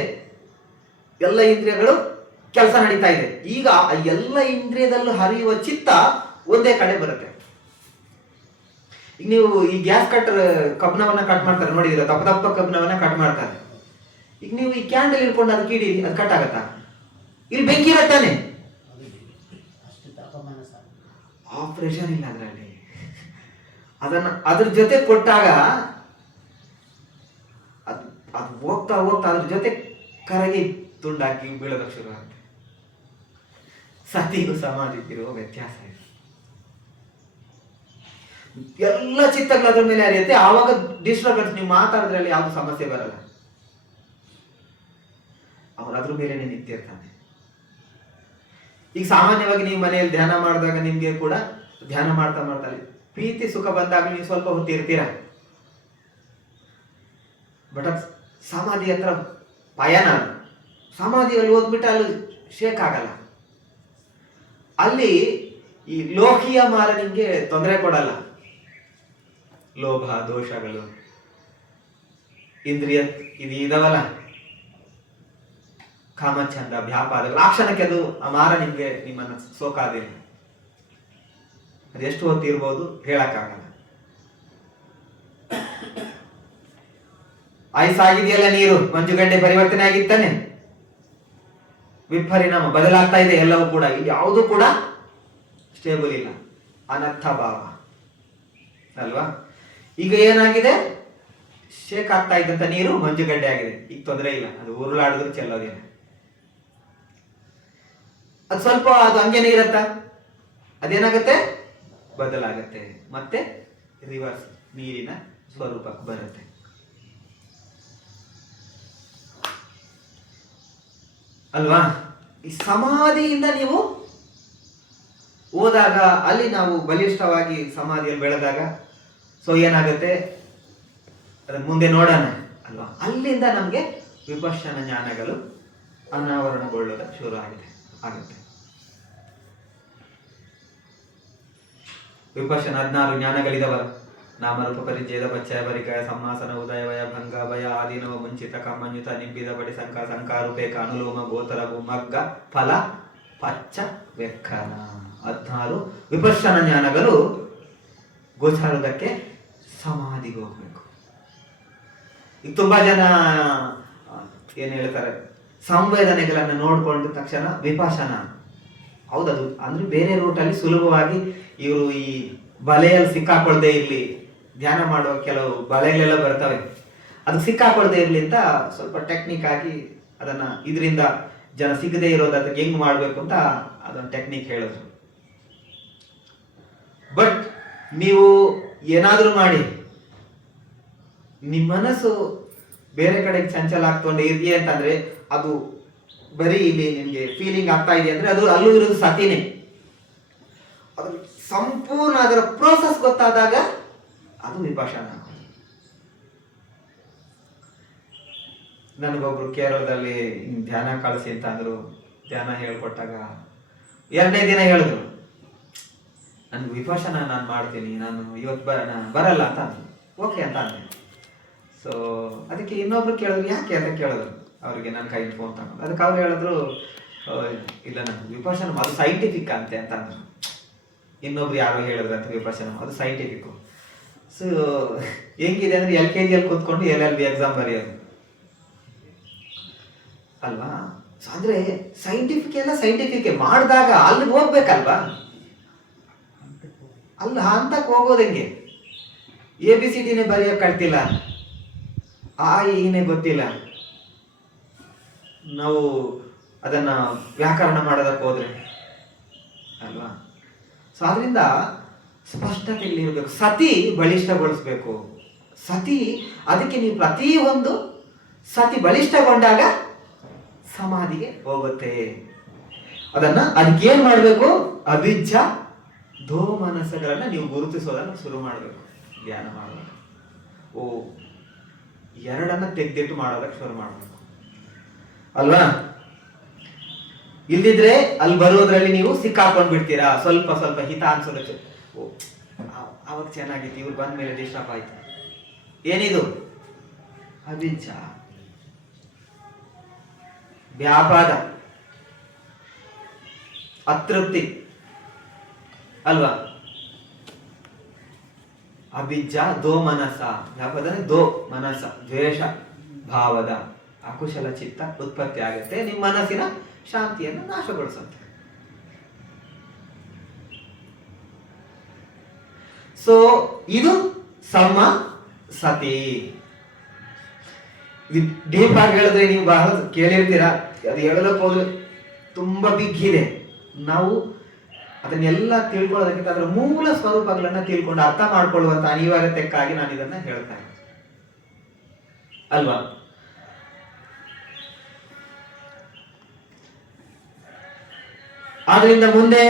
ಎಲ್ಲ ಇಂದ್ರಿಯಗಳು ಕೆಲಸ ನಡೀತಾ ಇದೆ. ಈಗ ಎಲ್ಲ ಇಂದ್ರಿಯದಲ್ಲೂ ಹರಿಯುವ ಚಿತ್ತ ಒಂದೇ ಕಡೆ ಬರುತ್ತೆ. ಈಗ ನೀವು ಈ ಗ್ಯಾಸ್ ಕಬ್ಣವನ್ನ ಕಟ್ ಮಾಡ್ತಾರೆ, ನೋಡಿದಿರ? ತಪ್ಪ ತಪ್ಪ ಕಬ್ಣವನ್ನ ಕಟ್ ಮಾಡ್ತಾರೆ. ಈಗ ನೀವು ಈ ಕ್ಯಾಂಡಲ್ ಇಟ್ಕೊಂಡು ಅದಕ್ಕೆ ಇಡಿ, ಅದು ಕಟ್ ಆಗತ್ತಾ? ಇಲ್ಲಿ ಬೆಂಕಿ ಇರತ್ತಾನೆ, ಆಪರೇಷನ್ ಇಲ್ಲ ಅದರಲ್ಲಿ. ಅದನ್ನ ಅದ್ರ ಜೊತೆ ಕೊಟ್ಟಾಗ ಅದು ಹೋಗ್ತಾ ಹೋಗ್ತಾ ಅದ್ರ ಜೊತೆ ಕರಗಿ ತುಂಡಾಕಿ ಬೀಳೋದಕ್ಕೆ ಶುರು ಆಗುತ್ತೆ. ಸತಿಗೂ ಸಮಾಧಿಗಿರುವ ವ್ಯತ್ಯಾಸ ಇದೆ. ಎಲ್ಲ ಚಿತ್ತಗಳು ಅದ್ರ ಮೇಲೆ ಹರಿಯುತ್ತೆ. ಆವಾಗ ಡಿಸ್ಟರ್ಬೆನ್ಸ್, ನೀವು ಮಾತಾಡಿದ್ರಲ್ಲಿ ಯಾವ್ದು ಸಮಸ್ಯೆ ಬರಲ್ಲ. ಅವನು ಅದ್ರ ಮೇಲೆ ನಿಂತಿರ್ತಾನೆ. ಈಗ ಸಾಮಾನ್ಯವಾಗಿ ನೀವು ಮನೆಯಲ್ಲಿ ಧ್ಯಾನ ಮಾಡಿದಾಗ ನಿಮ್ಗೆ ಕೂಡ ಧ್ಯಾನ ಮಾಡ್ತಾ ಮಾಡ್ತಾ ಪ್ರೀತಿ ಸುಖ ಬಂದಾಗ ನೀವು ಸ್ವಲ್ಪ ಹೊತ್ತು ಇರ್ತೀರ. ಬಟ್ ಅದು ಸಮಾಧಿ ಹತ್ರ ಪಯಣ. ಸಮಾಧಿಯಲ್ಲಿ ಓದ್ಬಿಟ್ಟು ಅಲ್ಲಿ ಶೇಕ್ ಆಗಲ್ಲ. ಅಲ್ಲಿ ಈ ಲೋಕೀಯ ಮಾರ ನಿಮ್ಗೆ ತೊಂದರೆ ಕೊಡಲ್ಲ. ಲೋಭ ದೋಷಗಳು ಇಂದ್ರಿಯ ಇದು ಇದಾವಲ್ಲ, ಕಾಮಚಂದ ವ್ಯಾಪಾರಗಳು, ಆ ಕ್ಷಣಕ್ಕೆ ಅದು ಆ ಮಾರ ನಿಮ್ಗೆ ನಿಮ್ಮನ್ನ ಸೋಕಾದಿಲ್ಲ. ಅದೆಷ್ಟು ಹೊತ್ತು ಇರ್ಬೋದು ಹೇಳಕ್ಕಾಗಲ್ಲ. ಆಯ್ಸಾಗಿದೆಯಲ್ಲ ನೀರು, ಮಂಜುಗಡ್ಡೆ ಪರಿವರ್ತನೆ ಆಗಿತ್ತಾನೆ, ವಿಪರಿಣಾಮ ಬದಲಾಗ್ತಾ ಇದೆ ಎಲ್ಲವೂ ಕೂಡ. ಇಲ್ಲಿ ಯಾವುದು ಕೂಡ ಸ್ಟೇಬಲ್ ಇಲ್ಲ, ಅನರ್ಥ ಭಾವ ಅಲ್ವಾ. ಈಗ ಏನಾಗಿದೆ, ಶೇಕ್ ಆಗ್ತಾ ಇದ್ದಂತ ನೀರು ಮಂಜುಗಡ್ಡೆ ಆಗಿದೆ. ಈಗ ತೊಂದರೆ ಇಲ್ಲ, ಅದು ಉರುಳಾಡಿದ್ರು ಚೆಲ್ಲೋದಿಲ್ಲ. ಅದು ಸ್ವಲ್ಪ ಅದು ಹಂಗೇನೆ ಇರತ್ತ, ಅದೇನಾಗತ್ತೆ ಬದಲಾಗತ್ತೆ, ಮತ್ತೆ ರಿವರ್ಸ್ ನೀರಿನ ಸ್ವರೂಪಕ್ಕೆ ಬರುತ್ತೆ. ಅಲ್ವಾ. ಈ ಸಮಾಧಿಯಿಂದ ನೀವು ಹೋದಾಗ ಅಲ್ಲಿ ನಾವು ಬಲಿಷ್ಠವಾಗಿ ಸಮಾಧಿಯಲ್ಲಿ ಬೆಳೆದಾಗ ಸೊ ಏನಾಗುತ್ತೆ ಅದನ್ನ ಮುಂದೆ ನೋಡೋಣ ಅಲ್ವಾ. ಅಲ್ಲಿಂದ ನಮ್ಗೆ ವಿಪಶ್ಯನ ಜ್ಞಾನಗಳು ಅನಾವರಣಗೊಳ್ಳೋದಕ್ಕೆ ಶುರು ಆಗುತ್ತೆ. ವಿಪಶ್ಯನ 14 ಜ್ಞಾನಗಳಿದಾವಲ್ಲ. ನಾಮರೂಪ ಪರಿಚೇದ ಪಚ್ಚಯ ಪರಿಕಯ ಸಮ್ಮಾಸನ ಉದಯವಯ ಭಂಗ ಭಯ ಆದೀನವ ಮುಂಚಿತ ಕಮ್ಮಂಯುತ ನಿಂಬಿದ ಬಡಿ ಸಂಕಾರೂಪೇಕ ಅನುಲೋಮ ಗೋತರ ಮಗ್ಗ ಫಲ ಪಚ್ಚ ವ್ಯಕ್ಕನ 14 ವಿಪಶ್ಯನ ಜ್ಞಾನಗಳು ಗೋಚರದಕ್ಕೆ ಸಮಾಧಿಗೆ ಹೋಗ್ಬೇಕು. ಈಗ ತುಂಬಾ ಜನ ಏನ್ ಹೇಳ್ತಾರೆ, ಸಂವೇದನೆಗಳನ್ನ ನೋಡ್ಕೊಂಡ ತಕ್ಷಣ ವಿಪಶ್ಯನ. ಹೌದದು ಅಂದ್ರೆ ಬೇರೆ ರೂಟಲ್ಲಿ ಸುಲಭವಾಗಿ ಇವರು ಈ ಬಲೆಯಲ್ಲಿ ಸಿಕ್ಕಾಕೊಳ್ದೇ ಇರ್ಲಿ, ಧ್ಯಾನ ಮಾಡುವ ಕೆಲವು ಬಲೆಗಳೆಲ್ಲ ಬರ್ತವೆ, ಅದು ಸಿಕ್ಕಾಕೊಳ್ದೇ ಇರ್ಲಿ ಅಂತ ಸ್ವಲ್ಪ ಟೆಕ್ನಿಕ್ ಆಗಿ ಅದನ್ನ ಇದರಿಂದ ಜನ ಸಿಗದೆ ಇರೋದು ಅದಕ್ಕೆ ಹೆಂಗ್ ಮಾಡ್ಬೇಕು ಅಂತ ಅದೊಂದು ಟೆಕ್ನಿಕ್ ಹೇಳಿದ್ರು. ಬಟ್ ನೀವು ಏನಾದ್ರೂ ಮಾಡಿ ನಿಮ್ಮ ಮನಸ್ಸು ಬೇರೆ ಕಡೆಗೆ ಚಂಚಲ ಆಗ್ತೊಂಡೆ ಇದೆಯೇ ಅಂತಂದ್ರೆ ಅದು ಬರೀ ಇಲ್ಲಿ ನಿಮ್ಗೆ ಫೀಲಿಂಗ್ ಆಗ್ತಾ ಇದೆ ಅಂದ್ರೆ ಅದು ಅಲ್ಲೂ ಇರೋದು ಸತಿನೇ. ಅದ್ರ ಸಂಪೂರ್ಣ ಅದರ ಪ್ರೋಸೆಸ್ ಗೊತ್ತಾದಾಗ ಅದು ವಿಪಶ್ಯನ. ನನಗೊಬ್ರು ಕೇರಳದಲ್ಲಿ ಧ್ಯಾನ ಕಳಿಸಿ ಅಂತ ಅಂದ್ರು. ಧ್ಯಾನ ಹೇಳ್ಕೊಟ್ಟಾಗ 2ನೇ ದಿನ ಹೇಳಿದ್ರು, ನನ್ಗೆ ವಿಪಶ್ಯನ ನಾನು ಮಾಡ್ತೀನಿ, ನಾನು ಇವತ್ತು ಬರಲ್ಲ ಅಂತ ಅಂದ್ರು. ಓಕೆ ಅಂತ ಅಂದೆ. ಸೊ ಅದಕ್ಕೆ ಇನ್ನೊಬ್ರು ಕೇಳಿದ್ರು, ಯಾಕೆ ಅಂತ ಕೇಳಿದ್ರು. ಅವ್ರಿಗೆ ನನ್ನ ಕೈಯಿಂದ ಫೋನ್ ತಗೊಂಡು ಅದಕ್ಕೆ ಅವ್ರು ಹೇಳಿದ್ರು, ಇಲ್ಲ ನನ್ಗೆ ವಿಪಶ್ಯನ ಅದು ಸೈಂಟಿಫಿಕ್ ಅಂತೆ ಅಂತ ಅಂದ್ರು. ಇನ್ನೊಬ್ರು ಯಾರೋ ಹೇಳಿದ್ರು ಅಂತ ವಿಪಶ್ಯನ ಅದು ಸೈಂಟಿಫಿಕ್. ಸೊ ಹೆಂಗಿದೆ ಅಂದ್ರೆ LKG ಕೂತ್ಕೊಂಡು LLB ಎಕ್ಸಾಮ್ ಬರೆಯೋದು ಅಲ್ವಾ. ಸೊ ಅಂದ್ರೆ ಸೈಂಟಿಫಿಕ್ ಎಲ್ಲ ಸೈಂಟಿಫಿಕ್ ಮಾಡಿದಾಗ ಅಲ್ಲಿಗೆ ಹೋಗ್ಬೇಕಲ್ವಾ. ಅಲ್ಲ ಹಂತಕ್ಕೆ ಹೋಗೋದು ಹೆಂಗೆ? ABCDನೇ ಬರೆಯೋಕೆ ಕಳ್ತಿಲ್ಲ, ಈನೇ ಗೊತ್ತಿಲ್ಲ, ನಾವು ಅದನ್ನ ವ್ಯಾಕರಣ ಮಾಡೋದಕ್ಕೆ ಹೋದ್ರೆ ಅಲ್ವಾ. ಸೊ ಅದರಿಂದ ಸ್ಪಷ್ಟತೆ ಇರಬೇಕು. ಸತಿ ಬಲಿಷ್ಠಗೊಳಿಸ್ಬೇಕು. ಸತಿ ಅದಕ್ಕೆ ನೀವು ಪ್ರತಿಯೊಂದು ಸತಿ ಬಲಿಷ್ಠಗೊಂಡಾಗ ಸಮಾಧಿಗೆ ಹೋಗುತ್ತೆ. ಅದಕ್ಕೆ ಏನ್ ಮಾಡ್ಬೇಕು, ಅಭಿಜ್ಜ ದೋಮನಸಗಳನ್ನ ನೀವು ಗುರುತಿಸೋದನ್ನ ಶುರು ಮಾಡ್ಬೇಕು. ಧ್ಯಾನ ಮಾಡುವಾಗ ಎರಡನ್ನ ತೆಗೆದಿಟ್ಟು ಮಾಡೋದಕ್ಕೆ ಶುರು ಮಾಡ್ಬೇಕು ಅಲ್ವಾ. ಇಲ್ದಿದ್ರೆ ಅಲ್ಲಿ ಬರೋದ್ರಲ್ಲಿ ನೀವು ಸಿಕ್ಕಾಕೊಂಡ್ ಬಿಡ್ತೀರಾ. ಸ್ವಲ್ಪ ಸ್ವಲ್ಪ ಹಿತ ಅನ್ಸೋದಕ್ಕೆ ಅವಾಗ ಚೆನ್ನಾಗಿತ್ತು, ಇವ್ರು ಬಂದ ಮೇಲೆ ಡಿಸ್ಟರ್ಬ್ ಆಯ್ತು. ಏನಿದು ಅಭಿಜ್ಜ, ವ್ಯಾಪಾದ, ಅತೃಪ್ತಿ ಅಲ್ವಾ. ಅಭಿಜ್ಜ ದೋ ಮನಸ, ವ್ಯಾಪಾದ ದೋ ಮನಸ, ದ್ವೇಷ ಭಾವದ ಅಕುಶಲ ಚಿತ್ತ ಉತ್ಪತ್ತಿ ಆಗುತ್ತೆ. ನಿಮ್ಮ ಮನಸ್ಸಿನ ಶಾಂತಿಯನ್ನು ನಾಶಗೊಳಿಸುತ್ತೆ. ಸೊ ಇದು ಸಮ ಸತಿ. ಡೀಪ್ ಆಗಿ ಹೇಳಿದ್ರೆ ನೀವು ಬಹಳ ಕೇಳಿರ್ತೀರಾ, ಅದು ಹೇಳೋದಕ್ಕೆ ಹೋದ್ರೆ ತುಂಬಾ ಬಿಗ್ ಇದೆ. ನಾವು ಅದನ್ನೆಲ್ಲ ತಿಳ್ಕೊಳ್ಳೋದಕ್ಕಿಂತ ಅದರ ಮೂಲ ಸ್ವರೂಪಗಳನ್ನ ತಿಳ್ಕೊಂಡು ಅರ್ಥ ಮಾಡ್ಕೊಳ್ಳುವಂತ ಅನಿವಾರ್ಯತೆಕ್ಕಾಗಿ ನಾನು ಇದನ್ನ ಹೇಳ್ತಾ ಇದ್ದೀನಿ ಅಲ್ವಾ. ಆದ್ರಿಂದ ಮುಂದೆ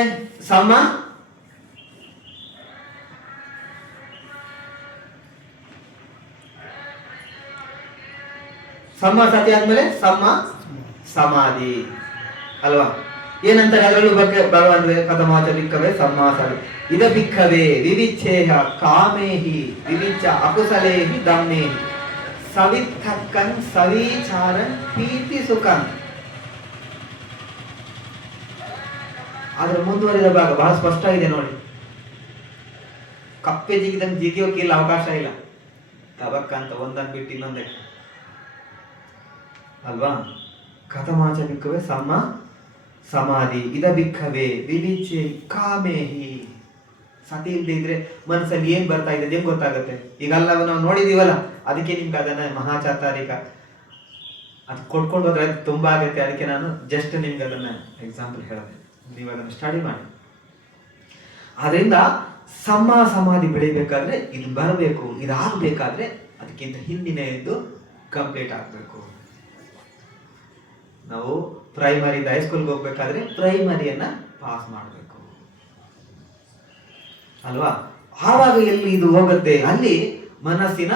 ಸಮ ಸತಿ ಆದ್ಮೇಲೆ ಸಮಾಧಿ ಅಲ್ವಾ? ಏನಂತಾರೆ ಅದರಲ್ಲೂ ಬಗ್ಗೆ ಭಗವಾನ್ ಕಥಮಾಚ ಭಿಕ್ಕವೇ ಸಮಾಸರಿ ಇದ ಭಿಕ್ಕವೇ ವಿವಿಚ್ಛೇಹ ಕಾಮೇಹಿ ವಿವಿಚ್ಛ ಅಕುಸಲೇಹಿ ದಮ್ಮೇಹಿ ಸವಿತ್ತಕ್ಕನ್ ಸವಿಚಾರನ್ ಪ್ರೀತಿ ಸುಖನ್. ಅದರ ಮುಂದುವರಿದ ಭಾಗ ಬಹಳ ಸ್ಪಷ್ಟ ಇದೆ ನೋಡಿ. ಕಪ್ಪೆ ಜಿಗಿದಂಗೆ ಜಿಗಿಯೋಕೆ ಇಲ್ಲ, ಅವಕಾಶ ಇಲ್ಲ. ತಬಕ್ಕಂತ ಒಂದನ್ನು ಬಿಟ್ಟು ಇನ್ನೊಂದೇ ಅಲ್ವಾ? ಕಥಮಾಚ ಭಿಕ್ಕವೇ ಸಮಾಧಿ ಇದ ಭಿಕ್ಕವೇ ವಿವಿಚೆ ಕಾಮೇಹಿ. ಸತಿ ಇಲ್ಲದೆ ಇದ್ರೆ ಮನಸ್ಸಲ್ಲಿ ಏನ್ ಬರ್ತಾ ಇದೆ ನಿಮ್ಗೆ ಗೊತ್ತಾಗುತ್ತೆ. ಈಗೆಲ್ಲ ನಾವು ನೋಡಿದೀವಲ್ಲ, ಅದಕ್ಕೆ ನಿಮ್ಗೆ ಅದನ್ನ ಮಹಾಚಾತಾರಿಕ ಅದು ಕೊಟ್ಕೊಂಡು ಹೋದ್ರೆ ತುಂಬಾ ಆಗುತ್ತೆ. ಅದಕ್ಕೆ ನಾನು ಜಸ್ಟ್ ನಿಮ್ಗೆ ಅದನ್ನ ಎಕ್ಸಾಂಪಲ್ ಹೇಳಿದೆ, ನೀವು ಅದನ್ನ ಸ್ಟಡಿ ಮಾಡಿ. ಆದ್ರಿಂದ ಸಮಾಧಿ ಬೆಳಿಬೇಕಾದ್ರೆ ಇದು ಬರಬೇಕು, ಇದಾಗಬೇಕಾದ್ರೆ ಅದಕ್ಕಿಂತ ಹಿಂದಿನ ಇದು ಕಂಪ್ಲೀಟ್ ಆಗಬೇಕು. ನಾವು ಪ್ರೈಮರಿಯಿಂದ ಹೈಸ್ಕೂಲ್ಗೆ ಹೋಗ್ಬೇಕಾದ್ರೆ ಪ್ರೈಮರಿಯನ್ನ ಪಾಸ್ ಮಾಡಬೇಕು ಅಲ್ವಾ? ಆವಾಗ ಎಲ್ಲಿ ಇದು ಹೋಗುತ್ತೆ, ಅಲ್ಲಿ ಮನಸ್ಸಿನ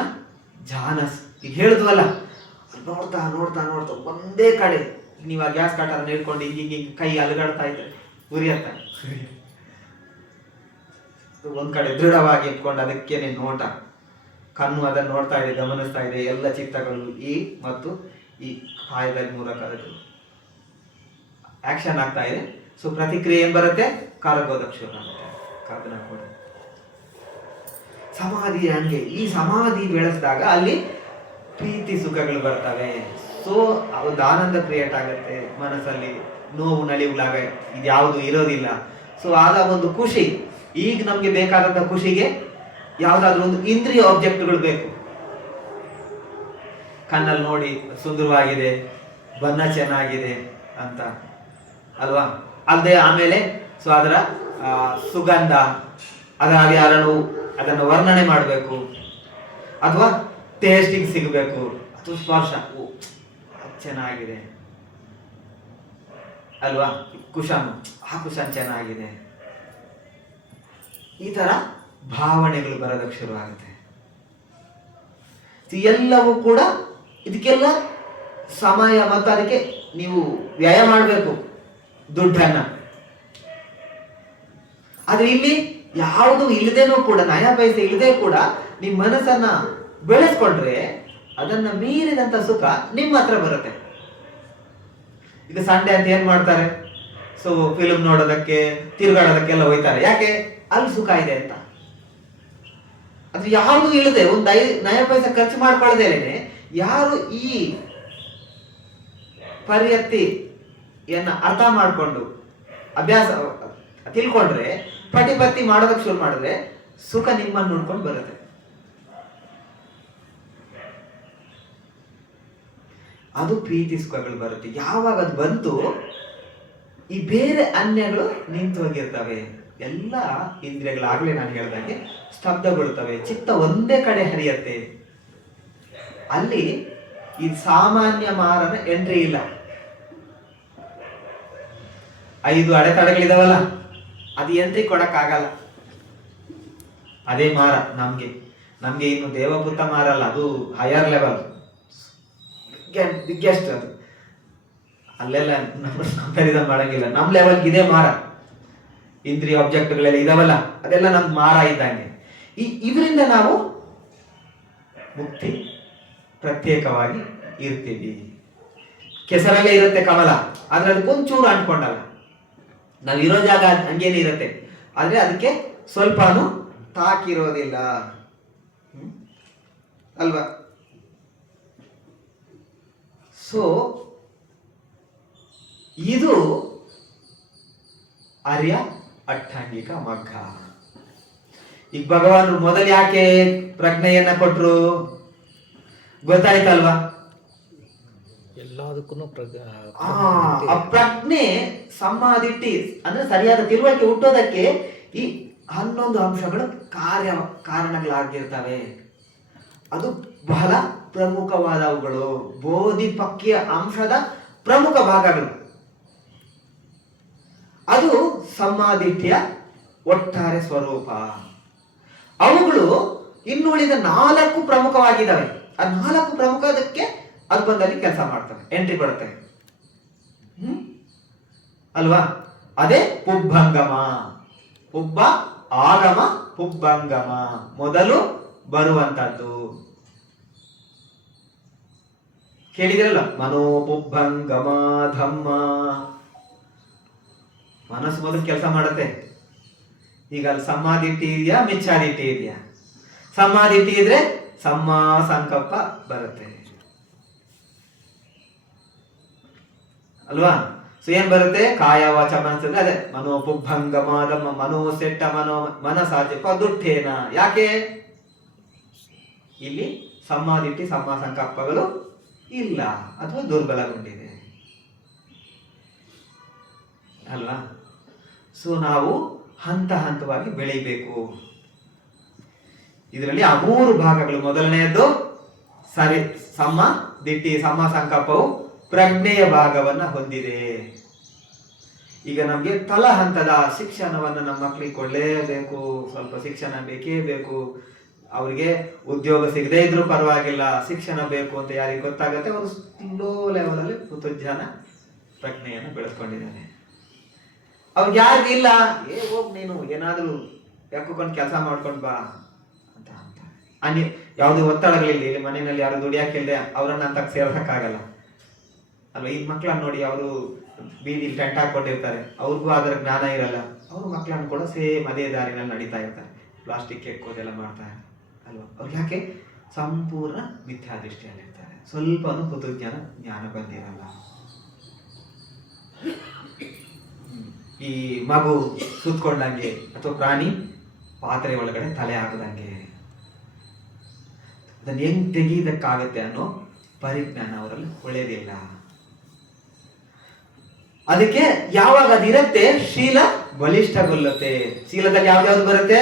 ಜಾನಸ್. ಈಗ ಹೇಳಿದ್ವಲ್ಲ, ನೋಡ್ತಾ ನೋಡ್ತಾ ನೋಡ್ತಾ ಒಂದೇ ಕಡೆ ನೀವು ಆ ಗ್ಯಾಸ್ ಕಟ್ಟರ್ ಹಿಡ್ಕೊಂಡು ಹಿಂಗೆ ಕೈ ಅಲುಗಾಡ್ತಾ ಇದ್ರೆ ಉರಿಯತ್ತ. ಒಂದ್ ಕಡೆ ದೃಢವಾಗಿ ಇಟ್ಕೊಂಡು ಅದಕ್ಕೇನೆ ನೋಟ, ಕಣ್ಣು ಅದನ್ನು ನೋಡ್ತಾ ಇದೆ, ಗಮನಿಸ್ತಾ ಇದೆ. ಎಲ್ಲ ಚಿತ್ತಗಳು ಈ ಮತ್ತು ಈ ಕಾಯದ ಮೂಲಕ ಆಕ್ಷನ್ ಆಗ್ತಾ ಇದೆ. ಸೊ ಪ್ರತಿಕ್ರಿಯೆ ಏನ್ ಬರುತ್ತೆ? ಕರಗೋದಕ್ಕೆ ಶುರು ಆಗುತ್ತೆ. ಕರ್ದನ ಕೂಡ ಸಮಾಧಿ ಹಂಗೆ. ಈ ಸಮಾಧಿ ಬೆಳೆಸಿದಾಗ ಅಲ್ಲಿ ಪ್ರೀತಿ ಸುಖಗಳು ಬರ್ತವೆ. ಸೊ ಒಂದು ಆನಂದ ಕ್ರಿಯೇಟ್ ಆಗುತ್ತೆ ಮನಸ್ಸಲ್ಲಿ. ನೋವು ನಲಿವುಗಳಾಗ ಇದ್ಯಾವುದು ಇರೋದಿಲ್ಲ. ಸೊ ಆದ ಒಂದು ಖುಷಿ. ಈಗ ನಮ್ಗೆ ಬೇಕಾದಂತ ಖುಷಿಗೆ ಯಾವ್ದಾದ್ರು ಒಂದು ಇಂದ್ರಿಯ ಆಬ್ಜೆಕ್ಟ್ಗಳು ಬೇಕು. ಕಣ್ಣಲ್ಲಿ ನೋಡಿ ಸುಂದರವಾಗಿದೆ, ಬಣ್ಣ ಚೆನ್ನಾಗಿದೆ ಅಂತ ಅಲ್ವಾ? ಅಲ್ಲದೆ ಆಮೇಲೆ ಸೊ ಅದರ ಸುಗಂಧ, ಅದಾಗಿ ಯಾರನ್ನು ಅದನ್ನು ವರ್ಣನೆ ಮಾಡಬೇಕು, ಅಥವಾ ಟೇಸ್ಟಿಂಗ್ ಸಿಗಬೇಕು, ಅಥವಾ ಸ್ಪರ್ಶ ಚೆನ್ನಾಗಿದೆ ಅಲ್ವಾ? ಕುಶನ್ ಚೆನ್ನಾಗಿದೆ. ಈ ತರ ಭಾವನೆಗಳು ಬರೋದಕ್ಕೆ ಶುರು ಆಗುತ್ತೆ. ಎಲ್ಲವೂ ಕೂಡ ಇದಕ್ಕೆಲ್ಲ ಸಮಯ ಮತ್ತು ಅದಕ್ಕೆ ನೀವು ವ್ಯಯ ಮಾಡಬೇಕು ದುಡ್ಡನ್ನ. ಆದ್ರೆ ಇಲ್ಲಿ ಯಾವುದು ಇಲ್ಲದೇನೂ ಕೂಡ, ನಯ ಪೈಸೆ ಇಲ್ಲದೆ ಕೂಡ ನಿಮ್ಮ ಮನಸ್ಸನ್ನ ಬೆಳೆಸ್ಕೊಂಡ್ರೆ ಅದನ್ನ ಮೀರಿದಂತ ಸುಖ ನಿಮ್ಮ ಹತ್ರ ಬರುತ್ತೆ. ಈಗ ಸಂಡೆ ಅಂತ ಏನ್ ಮಾಡ್ತಾರೆ? ಸೊ ಫಿಲ್ಮ್ ನೋಡೋದಕ್ಕೆ, ತಿರುಗಾಡೋದಕ್ಕೆಲ್ಲ ಹೋಯ್ತಾರೆ. ಯಾಕೆ? ಅಲ್ಲಿ ಸುಖ ಇದೆ ಅಂತ. ಅದು ಯಾವುದು ಇಲ್ಲದೆ, ಒಂದು ನಯ ಪೈಸೆ ಖರ್ಚು ಮಾಡ್ಕೊಳ್ಳದೇನೆ ಯಾರು ಈ ಪರಿಯತ್ತಿಯನ್ನ ಅರ್ಥ ಮಾಡ್ಕೊಂಡು ಅಭ್ಯಾಸ ತಿಳ್ಕೊಂಡ್ರೆ, ಪಟಿಪತ್ತಿ ಮಾಡೋದಕ್ಕೆ ಶುರು ಮಾಡಿದ್ರೆ ಸುಖ ನಿಮ್ಮನ್ನು ನೋಡ್ಕೊಂಡು ಬರುತ್ತೆ. ಅದು ಪ್ರೀತಿ ಸುಖಗಳು ಬರುತ್ತೆ. ಯಾವಾಗ ಅದು ಬಂತು, ಈ ಬೇರೆ ಅನ್ಯಗಳು ನಿಂತು ಹೋಗಿರ್ತವೆ. ಎಲ್ಲ ಇಂದ್ರಿಯಗಳಾಗ್ಲೇ ನಾನು ಹೇಳ್ದಂಗೆ ಸ್ತಬ್ಧಗೊಳ್ತವೆ. ಚಿತ್ತ ಒಂದೇ ಕಡೆ ಹರಿಯತ್ತೆ. ಅಲ್ಲಿ ಈ ಸಾಮಾನ್ಯ ಮಾರನ ಎಂಟ್ರಿ ಇಲ್ಲ. 5 ಅಡೆತಡೆಗಳಿದಾವಲ್ಲ, ಅದು ಎಂಟ್ರಿ ಕೊಡಕ್ಕಾಗಲ್ಲ. ಅದೇ ಮಾರ ನಮ್ಗೆ ಇನ್ನು ದೇವಪುತ್ತ ಮಾರ ಅಲ್ಲ, ಅದು ಹೈಯರ್ ಲೆವೆಲ್, ಬಿಗ್ಗೆಸ್ಟ್. ಅದು ಅಲ್ಲೆಲ್ಲ ಕಂಪ್ಯಾರಿಸನ್ ಮಾಡಂಗಿಲ್ಲ. ನಮ್ ಲೆವೆಲ್ಗೆ ಇದೆ ಮಾರ. ಇಂದ್ರಿಯ ಆಬ್ಜೆಕ್ಟ್ಗಳೆಲ್ಲ ಇದಾವಲ್ಲ, ಅದೆಲ್ಲ ನಮ್ಗೆ ಮಾರ ಇದ್ದಂಗೆ. ಇದರಿಂದ ನಾವು ಮುಕ್ತಿ ಪ್ರತ್ಯೇಕವಾಗಿ ಇರ್ತೀವಿ. ಕೆಸರಲ್ಲೇ ಇರುತ್ತೆ ಕಮಲ, ಆದ್ರೆ ಅದಕ್ಕೊಂಚೂರು ಅಂಟ್ಕೊಂಡಲ್ಲ. ನಾವು ಇರೋ ಜಾಗ ಹಂಗೇನೆ ಇರುತ್ತೆ, ಆದ್ರೆ ಅದಕ್ಕೆ ಸ್ವಲ್ಪನೂ ತಾಕಿರೋದಿಲ್ಲ ಅಲ್ವಾ? ಸೊ ಇದು ಆರ್ಯ ಅಷ್ಟಾಂಗಿಕ ಮಗ್ಗ. ಈಗ ಭಗವಾನ್ ಮೊದಲು ಯಾಕೆ ಪ್ರಜ್ಞೆಯನ್ನ ಕೊಟ್ರು ಗೊತ್ತಾಯ್ತಲ್ವಾ? ಎಲ್ಲದಕ್ಕೂ ಆ ಪ್ರಜ್ಞೆ ಸಮಾಧಿಟ್ಟಿ ಅಂದ್ರೆ ಸರಿಯಾದ ತಿಳುವಳಿಕೆ ಹುಟ್ಟೋದಕ್ಕೆ ಈ 11 ಅಂಶಗಳು ಕಾರಣಗಳಾಗಿರ್ತವೆ. ಅದು ಬಹಳ ಪ್ರಮುಖವಾದವುಗಳು. ಬೋಧಿಪಕ್ಯ ಅಂಶದ ಪ್ರಮುಖ ಭಾಗಗಳು. ಅದು ಸಮ್ಮಾದಿಟ್ಯ ಒಟ್ಟಾರೆ ಸ್ವರೂಪ. ಅವುಗಳು ಇನ್ನುಳಿದ 4 ಪ್ರಮುಖವಾಗಿದ್ದಾವೆ. ಆ 4 ಪ್ರಮುಖದಕ್ಕೆ ಅದು ಬಂದಲ್ಲಿ ಕೆಲಸ ಮಾಡ್ತವೆ, ಎಂಟ್ರಿ ಕೊಡುತ್ತವೆ. ಅಲ್ವಾ? ಅದೇ ಪುಬ್ಬಂಗಮ. ಪುಬ್ಬ ಆಗಮ, ಪುಬ್ಬಂಗಮ ಮೊದಲು ಬರುವಂತದ್ದು. ಕೇಳಿದಿರಲ್ಲ, ಮನೋ ಪುಬ್ಬಂಗಮ ಧಮ್ಮ. ಮನಸ್ಸು ಮೊದಲು ಕೆಲಸ ಮಾಡುತ್ತೆ. ಈಗ ಅಲ್ಲಿ ಸಮ್ಮಾದಿಟ್ಟಿ ಇದೆಯಾ, ಮಿಚ್ಛಾದಿಟ್ಟಿ ಇದೆಯಾ? ಸಮ್ಮಾದಿಟ್ಟಿ ಇದ್ರೆ ಸಮ್ಮ ಸಂಕಲ್ಪ ಬರುತ್ತೆ ಅಲ್ವಾ? ಸೊ ಏನ್ ಬರುತ್ತೆ? ಕಾಯ ವಾಚ ಮನಸ್ಸು. ಅದೇ ಮನೋ ಪುಬ್ಬಂಗಮ ಧಮ್ಮ. ಮನೋ ಸೆಟ್ಟ ಮನೋ ಮನಸಾಧ್ಯ ದುಟ್ಟೇನ. ಯಾಕೆ ಇಲ್ಲಿ ಸಮ್ಮಾದಿಟ್ಟಿ ಸಮ್ಮ ಸಂಕಲ್ಪಗಳು ಇಲ್ಲ ಅಥವಾ ದುರ್ಬಲಗೊಂಡಿದೆ ಅಲ್ವಾ? ಸೊ ನಾವು ಹಂತ ಹಂತವಾಗಿ ಬೆಳಿಬೇಕು. ಇದರಲ್ಲಿ ಆ 3 ಭಾಗಗಳು. ಮೊದಲನೆಯದ್ದು ಸರಿ ಸಮ್ಮ ದಿಟ್ಟಿ ಸಮ್ಮ ಸಂಕಲ್ಪವು ಪ್ರಜ್ಞೆಯ ಭಾಗವನ್ನ ಹೊಂದಿದೆ. ಈಗ ನಮ್ಗೆ ತಲ ಹಂತದ ಶಿಕ್ಷಣವನ್ನು ನಮ್ಮ ಮಕ್ಕಳಿಗೆ ಕೊಡಲೇಬೇಕು. ಸ್ವಲ್ಪ ಶಿಕ್ಷಣ ಬೇಕೇ ಬೇಕು. ಅವರಿಗೆ ಉದ್ಯೋಗ ಸಿಗದೇ ಇದ್ರೂ ಪರವಾಗಿಲ್ಲ, ಶಿಕ್ಷಣ ಬೇಕು ಅಂತ ಯಾರಿಗೆ ಗೊತ್ತಾಗತ್ತೆ ಅವರು ಲೋ ಲೆವೆಲಲ್ಲಿ ಪುತಜ್ಞಾನ ಪ್ರಜ್ಞೆಯನ್ನು ಬೆಳೆಸ್ಕೊಂಡಿದ್ದಾರೆ. ಅವ್ರಿಗೆ ಯಾರಿಗಿಲ್ಲ, ಹೋಗ್ ನೀನು ಏನಾದ್ರೂ ಯಾಕೊಂಡು ಕೆಲಸ ಮಾಡ್ಕೊಂಡ್ ಬಾ ಅಂತ ಅಂತ ಯಾವುದೇ ಒತ್ತಡಗಳಿಲ್ಲ. ಇಲ್ಲಿ ಮನೆಯಲ್ಲಿ ಯಾರು ದುಡಿಯಾಕಿಲ್ದೆ ಅವರನ್ನ ಅಂತ ಸೇರ್ಸಕ್ಕಾಗಲ್ಲ ಅಲ್ವಾ? ಈ ಮಕ್ಕಳನ್ನ ನೋಡಿ, ಅವರು ಬೀದಿಲಿ ಟೆಂಟ್ ಹಾಕೊಂಡಿರ್ತಾರೆ, ಅವ್ರಿಗೂ ಅದರ ಜ್ಞಾನ ಇರಲ್ಲ. ಅವ್ರ ಮಕ್ಕಳನ್ನು ಕೂಡ ಸೇಮ್ ಅದೇ ದಾರಿನಲ್ಲಿ ನಡೀತಾ ಇರ್ತಾರೆ, ಪ್ಲಾಸ್ಟಿಕ್ ಕೆಕ್ಕೋದೆಲ್ಲ ಮಾಡ್ತಾರೆ ಅಲ್ವಾ? ಅವ್ರು ಯಾಕೆ ಸಂಪೂರ್ಣ ಮಿಥ್ಯಾದೃಷ್ಟಿಯಲ್ಲಿರ್ತಾರೆ, ಸ್ವಲ್ಪನೂ ಪುತಜ್ಞಾನ ಜ್ಞಾನ ಬಂದಿರಲ್ಲ. ಈ ಮಗು ಸುತ್ಕೊಂಡಂಗೆ ಅಥವಾ ಪ್ರಾಣಿ ಪಾತ್ರೆ ಒಳಗಡೆ ತಲೆ ಹಾಕದಂಗೆ, ಅದನ್ನ ಹೆಂಗ್ ತೆಗೀದಕ್ಕಾಗತ್ತೆ ಅನ್ನೋ ಪರಿಜ್ಞಾನ ಅವರಲ್ಲಿ ಒಳ್ಳೇದಿಲ್ಲ. ಅದಕ್ಕೆ ಯಾವಾಗ ಅದಿರತ್ತೆ ಶೀಲ ಬಲಿಷ್ಠಗೊಳ್ಳುತ್ತೆ. ಶೀಲದಲ್ಲಿ ಯಾವ್ದು ಬರುತ್ತೆ?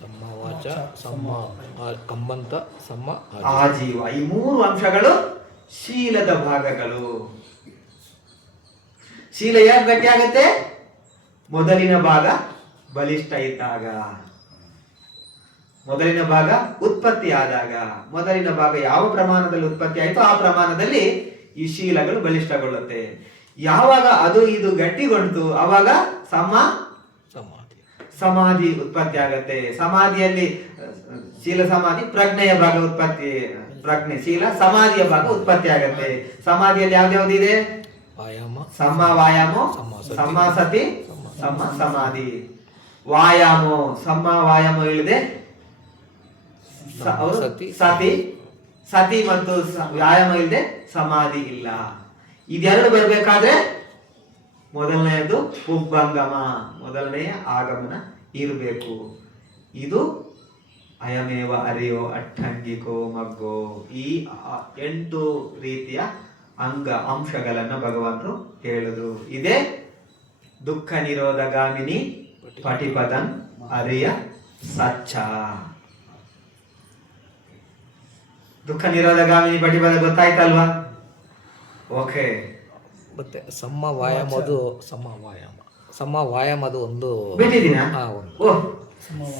ಸಮ್ಮ ವಾಚ, ಸಮ್ಮ ಕಮ್ಮಂತ, ಸಮ್ಮ ಆಜೀವ. ಈ 3 ಅಂಶಗಳು ಶೀಲದ ಭಾಗಗಳು. ಶೀಲ ಯಾಕೆ ಗಟ್ಟಿ ಆಗುತ್ತೆ? ಮೊದಲಿನ ಭಾಗ ಬಲಿಷ್ಠ ಇದ್ದಾಗ, ಮೊದಲಿನ ಭಾಗ ಉತ್ಪತ್ತಿ ಆದಾಗ. ಮೊದಲಿನ ಭಾಗ ಯಾವ ಪ್ರಮಾಣದಲ್ಲಿ ಉತ್ಪತ್ತಿ ಆಯಿತು ಆ ಪ್ರಮಾಣದಲ್ಲಿ ಈ ಶೀಲಗಳು ಬಲಿಷ್ಠಗೊಳ್ಳುತ್ತೆ. ಯಾವಾಗ ಅದು ಇದು ಗಟ್ಟಿಗೊಂಡು ಅವಾಗ ಸಮಾಧಿ ಉತ್ಪತ್ತಿ ಆಗತ್ತೆ. ಸಮಾಧಿಯಲ್ಲಿ ಶೀಲ ಸಮಾಧಿ ಪ್ರಜ್ಞೆಯ ಭಾಗ ಉತ್ಪತ್ತಿ, ಪ್ರಜ್ಞೆ ಶೀಲ ಸಮಾಧಿಯ ಭಾಗ ಉತ್ಪತ್ತಿ ಆಗತ್ತೆ. ಸಮಾಧಿಯಲ್ಲಿ ಯಾವ್ದ್ಯಾವ್ದಿದೆ? ಸಮ ವಾಯಾಮ, ಸಮ ಸತಿ, ಸಮ ಸಮಾಧಿ. ವಾಯಾಮ ಸಮ ವಾಯಾಮ ಇಳಿದೆ ಸತಿ, ಸತಿ ಮತ್ತು ವ್ಯಾಯಾಮ ಇಲ್ಲದೆ ಸಮಾಧಿ ಇಲ್ಲ. ಇದೆರಡು ಬರಬೇಕಾದ್ರೆ ಮೊದಲನೆಯದು ಪುಬ್ಬಂಗಮ, ಮೊದಲನೆಯ ಆಗಮನ ಇರಬೇಕು. ಇದು ಅಯಮೇವ ಅರಿಯೋ ಅಟ್ಟಂಗಿಕೋ ಮಗ್ಗೋ. ಈ 8 ರೀತಿಯ ಅಂಶಗಳನ್ನ ಭಗವಂತರು ಹೇಳಿದ್ರು. ಇದೇ ದುಃಖ ನಿರೋಧಗಾಮಿನಿ ಪಟಿಪದನ್ ಅರಿಯ ಸಚ್ಚ. ದುಃಖ ನಿರೋಧಗಾಮಿನಿ ಪಟಿಪದ ಗೊತ್ತಾಯ್ತಲ್ವಾ? ಓಕೆ. ಮತ್ತೆ ಸಮ್ಮ ವಾಯಾಮದು, ಸಮ್ಮ ವಾಯಾಮದು ಒಂದು ಬಿಟ್ಟಿದ್ದೀನ?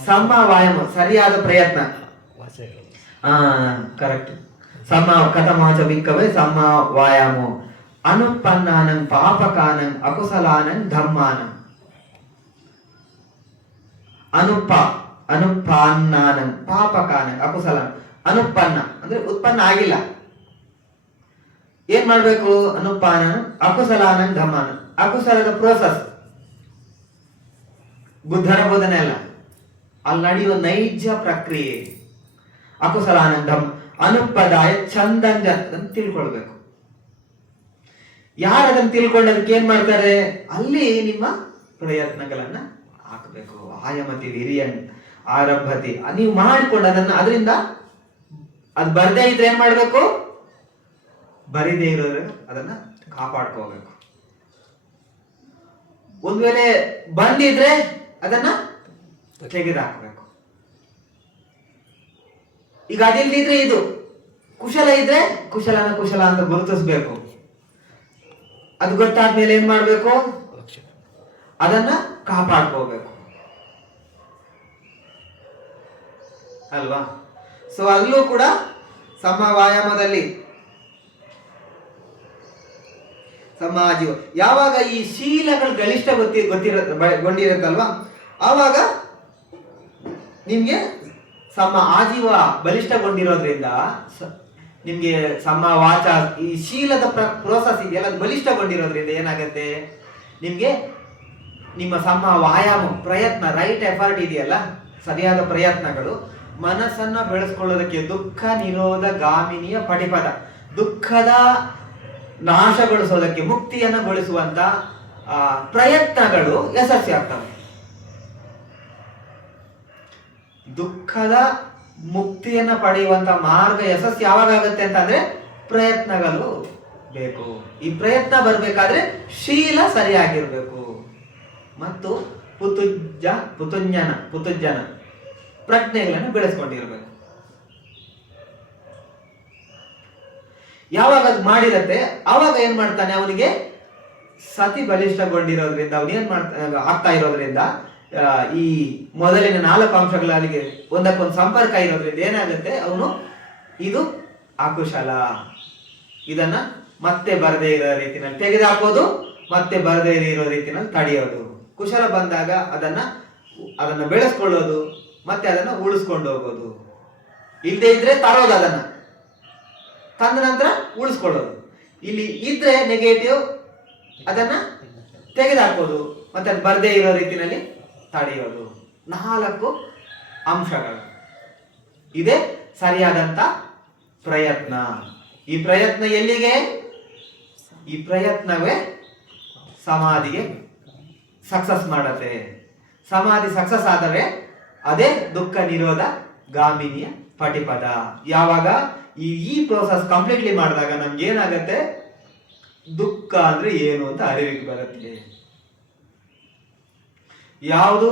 ಸಮ ವಾಯಾಮ ಸರಿಯಾದ ಪ್ರಯತ್ನ. ಕರೆಕ್ಟ್. ಸಮ ಕಥಮಾಚ ಬಿಕ್ಕವೇ ಸಮ ವಾಯಾಮೋ ಅನುಪನ್ನಾನಂ ಪಾಪಕಾನಂ ಅಕುಶಲಾನಂ ಧಮ್ಮಾನಂ. ಅನುಪನ್ನಾನಂ ಪಾಪಕಾನಂ ಅಕುಶಲಂ. ಅನುಪನ್ನ ಅಂದ್ರೆ ಉತ್ಪನ್ನ ಆಗಿಲ್ಲ. ಏನ್ ಮಾಡ್ಬೇಕು? ಅನುಪಾನ ಅಕುಶಲಾನಂ ಧಮ್ಮಾನ. ಅಕುಶಲದ ಪ್ರೋಸೆಸ್ ಬುದ್ಧನ ಬೋಧನೆ ಅಲ್ಲ, ಅಲ್ಲಿ ನಡೆಯುವ ನೈಜ ಪ್ರಕ್ರಿಯೆ. ಅಕುಶಲಾನಂ ಧಮ್ ಅನುಪದಾಯ ಚಂದಂಜ ಅಂತ ತಿಳ್ಕೊಳ್ಬೇಕು. ಯಾರು ಅದನ್ನು ತಿಳ್ಕೊಂಡದಕ್ಕೆ ಏನ್ ಮಾಡ್ತಾರೆ? ಅಲ್ಲಿ ನಿಮ್ಮ ಪ್ರಯತ್ನಗಳನ್ನ ಹಾಕಬೇಕು. ಆಯಮತಿ ವಿರಿಯನ್ ಆರಂಭತಿ ನೀವು ಮಾಡಿಕೊಂಡು ಅದರಿಂದ ಅದು ಬರ್ದೇ ಇದ್ರೆ ಏನ್ ಮಾಡ್ಬೇಕು? ಬರಿದೇ ಇರೋರು ಅದನ್ನ ಕಾಪಾಡ್ಕೋಬೇಕು. ಒಂದ್ ವೇಳೆ ಬಂದಿದ್ರೆ ಅದನ್ನ ತೆಗೆದುಹಾಕಬೇಕು. ಈಗ ಅದಿಲ್ದಿದ್ರೆ ಇದು ಕುಶಲ ಇದ್ರೆ ಕುಶಲ ಅಂತ ಗುರುತಿಸ್ಬೇಕು. ಅದು ಗೊತ್ತಾದ್ಮೇಲೆ ಏನ್ ಮಾಡ್ಬೇಕು? ಅದನ್ನ ಕಾಪಾಡ್ಕೋಬೇಕು ಅಲ್ವಾ. ಸೊ ಅಲ್ಲೂ ಕೂಡ ಸಮ ವ್ಯಾಯಾಮದಲ್ಲಿ ಸಮಾಜೀವ ಯಾವಾಗ ಈ ಶೀಲಗಳು ಗರಿಷ್ಠ ಗೊಂಡಿರುತ್ತಲ್ವಾ, ಆವಾಗ ನಿಮ್ಗೆ ಸಮ ಆಜೀವ ಬಲಿಷ್ಠಗೊಂಡಿರೋದ್ರಿಂದ ನಿಮ್ಗೆ ಸಮ ವಾಚ ಈ ಶೀಲದ ಪ್ರೋಸೆಸ್ ಇದೆಯಲ್ಲ ಅದು ಬಲಿಷ್ಠಗೊಂಡಿರೋದ್ರಿಂದ ಏನಾಗುತ್ತೆ, ನಿಮ್ಗೆ ನಿಮ್ಮ ಸಮ ವ್ಯಾಯಾಮ ಪ್ರಯತ್ನ ರೈಟ್ ಎಫರ್ಟ್ ಇದೆಯಲ್ಲ, ಸರಿಯಾದ ಪ್ರಯತ್ನಗಳು ಮನಸ್ಸನ್ನ ಬೆಳೆಸ್ಕೊಳ್ಳೋದಕ್ಕೆ ದುಃಖ ನಿರೋಧ ಗಾಮಿನಿಯ ಪಟಿಪದ, ದುಃಖದ ನಾಶಗೊಳಿಸೋದಕ್ಕೆ ಮುಕ್ತಿಯನ್ನು ಗೊಳಿಸುವಂತ ಪ್ರಯತ್ನಗಳು ಯಶಸ್ವಿ ಆಗ್ತವೆ. ದುಃಖದ ಮುಕ್ತಿಯನ್ನ ಪಡೆಯುವಂತ ಮಾರ್ಗ ಯಶಸ್ಸು ಯಾವಾಗ ಆಗುತ್ತೆ ಅಂತಂದ್ರೆ ಪ್ರಯತ್ನಗಳು ಬೇಕು. ಈ ಪ್ರಯತ್ನ ಬರ್ಬೇಕಾದ್ರೆ ಶೀಲ ಸರಿಯಾಗಿರ್ಬೇಕು ಮತ್ತು ಪುತುಂಜನ ಪ್ರಜ್ಞೆಗಳನ್ನು ಬೆಳೆಸ್ಕೊಂಡಿರ್ಬೇಕು. ಯಾವಾಗ ಅದು ಮಾಡಿರತ್ತೆ ಅವಾಗ ಏನ್ ಮಾಡ್ತಾನೆ, ಅವನಿಗೆ ಸತಿ ಬಲಿಷ್ಠಗೊಂಡಿರೋದ್ರಿಂದ ಅವನೇನ್ ಆಗ್ತಾ ಇರೋದ್ರಿಂದ ಈ ಮೊದಲಿನ 4 ಅಂಶಗಳಿಗೆ ಒಂದಕ್ಕೊಂದು ಸಂಪರ್ಕ ಇರೋದ್ರಿಂದ ಏನಾಗುತ್ತೆ, ಅವನು ಇದು ಅಕುಶಲ, ಇದನ್ನ ಮತ್ತೆ ಬರದೇ ಇರೋ ರೀತಿನಲ್ಲಿ ತೆಗೆದುಹಾಕೋದು, ಮತ್ತೆ ಬರದೇ ಇರೋ ರೀತಿನಲ್ಲಿ ತಡೆಯೋದು. ಕುಶಲ ಬಂದಾಗ ಅದನ್ನ ಬೆಳೆಸ್ಕೊಳ್ಳೋದು, ಮತ್ತೆ ಅದನ್ನ ಉಳಿಸ್ಕೊಂಡು ಹೋಗೋದು. ಇಲ್ಲದೆ ಇದ್ರೆ ತರೋದು, ಅದನ್ನ ತಂದ ನಂತರ ಉಳಿಸ್ಕೊಳ್ಳೋದು. ಇಲ್ಲಿ ಇದ್ರೆ ನೆಗೆಟಿವ್, ಅದನ್ನ ತೆಗೆದುಹಾಕೋದು, ಮತ್ತೆ ಅದು ಬರದೇ ಇರೋ ರೀತಿನಲ್ಲಿ ತಡೆಯೋದು. 4 ಅಂಶಗಳು. ಇದೇ ಸರಿಯಾದಂತ ಪ್ರಯತ್ನ. ಈ ಪ್ರಯತ್ನ ಎಲ್ಲಿಗೆ? ಈ ಪ್ರಯತ್ನವೇ ಸಮಾಧಿಗೆ ಸಕ್ಸಸ್ ಮಾಡತ್ತೆ. ಸಮಾಧಿ ಸಕ್ಸಸ್ ಆದರೆ ಅದೇ ದುಃಖ ನಿರೋಧ ಗಾಮಿನಿಯ ಪಟಿಪದ. ಯಾವಾಗ ಈ ಪ್ರೋಸೆಸ್ ಕಂಪ್ಲೀಟ್ಲಿ ಮಾಡಿದಾಗ ನಮ್ಗೆ ಏನಾಗತ್ತೆ, ದುಃಖ ಅಂದ್ರೆ ಏನು ಅಂತ ಅರಿವಿಗೆ ಬರುತ್ತೆ. ಯಾವುದು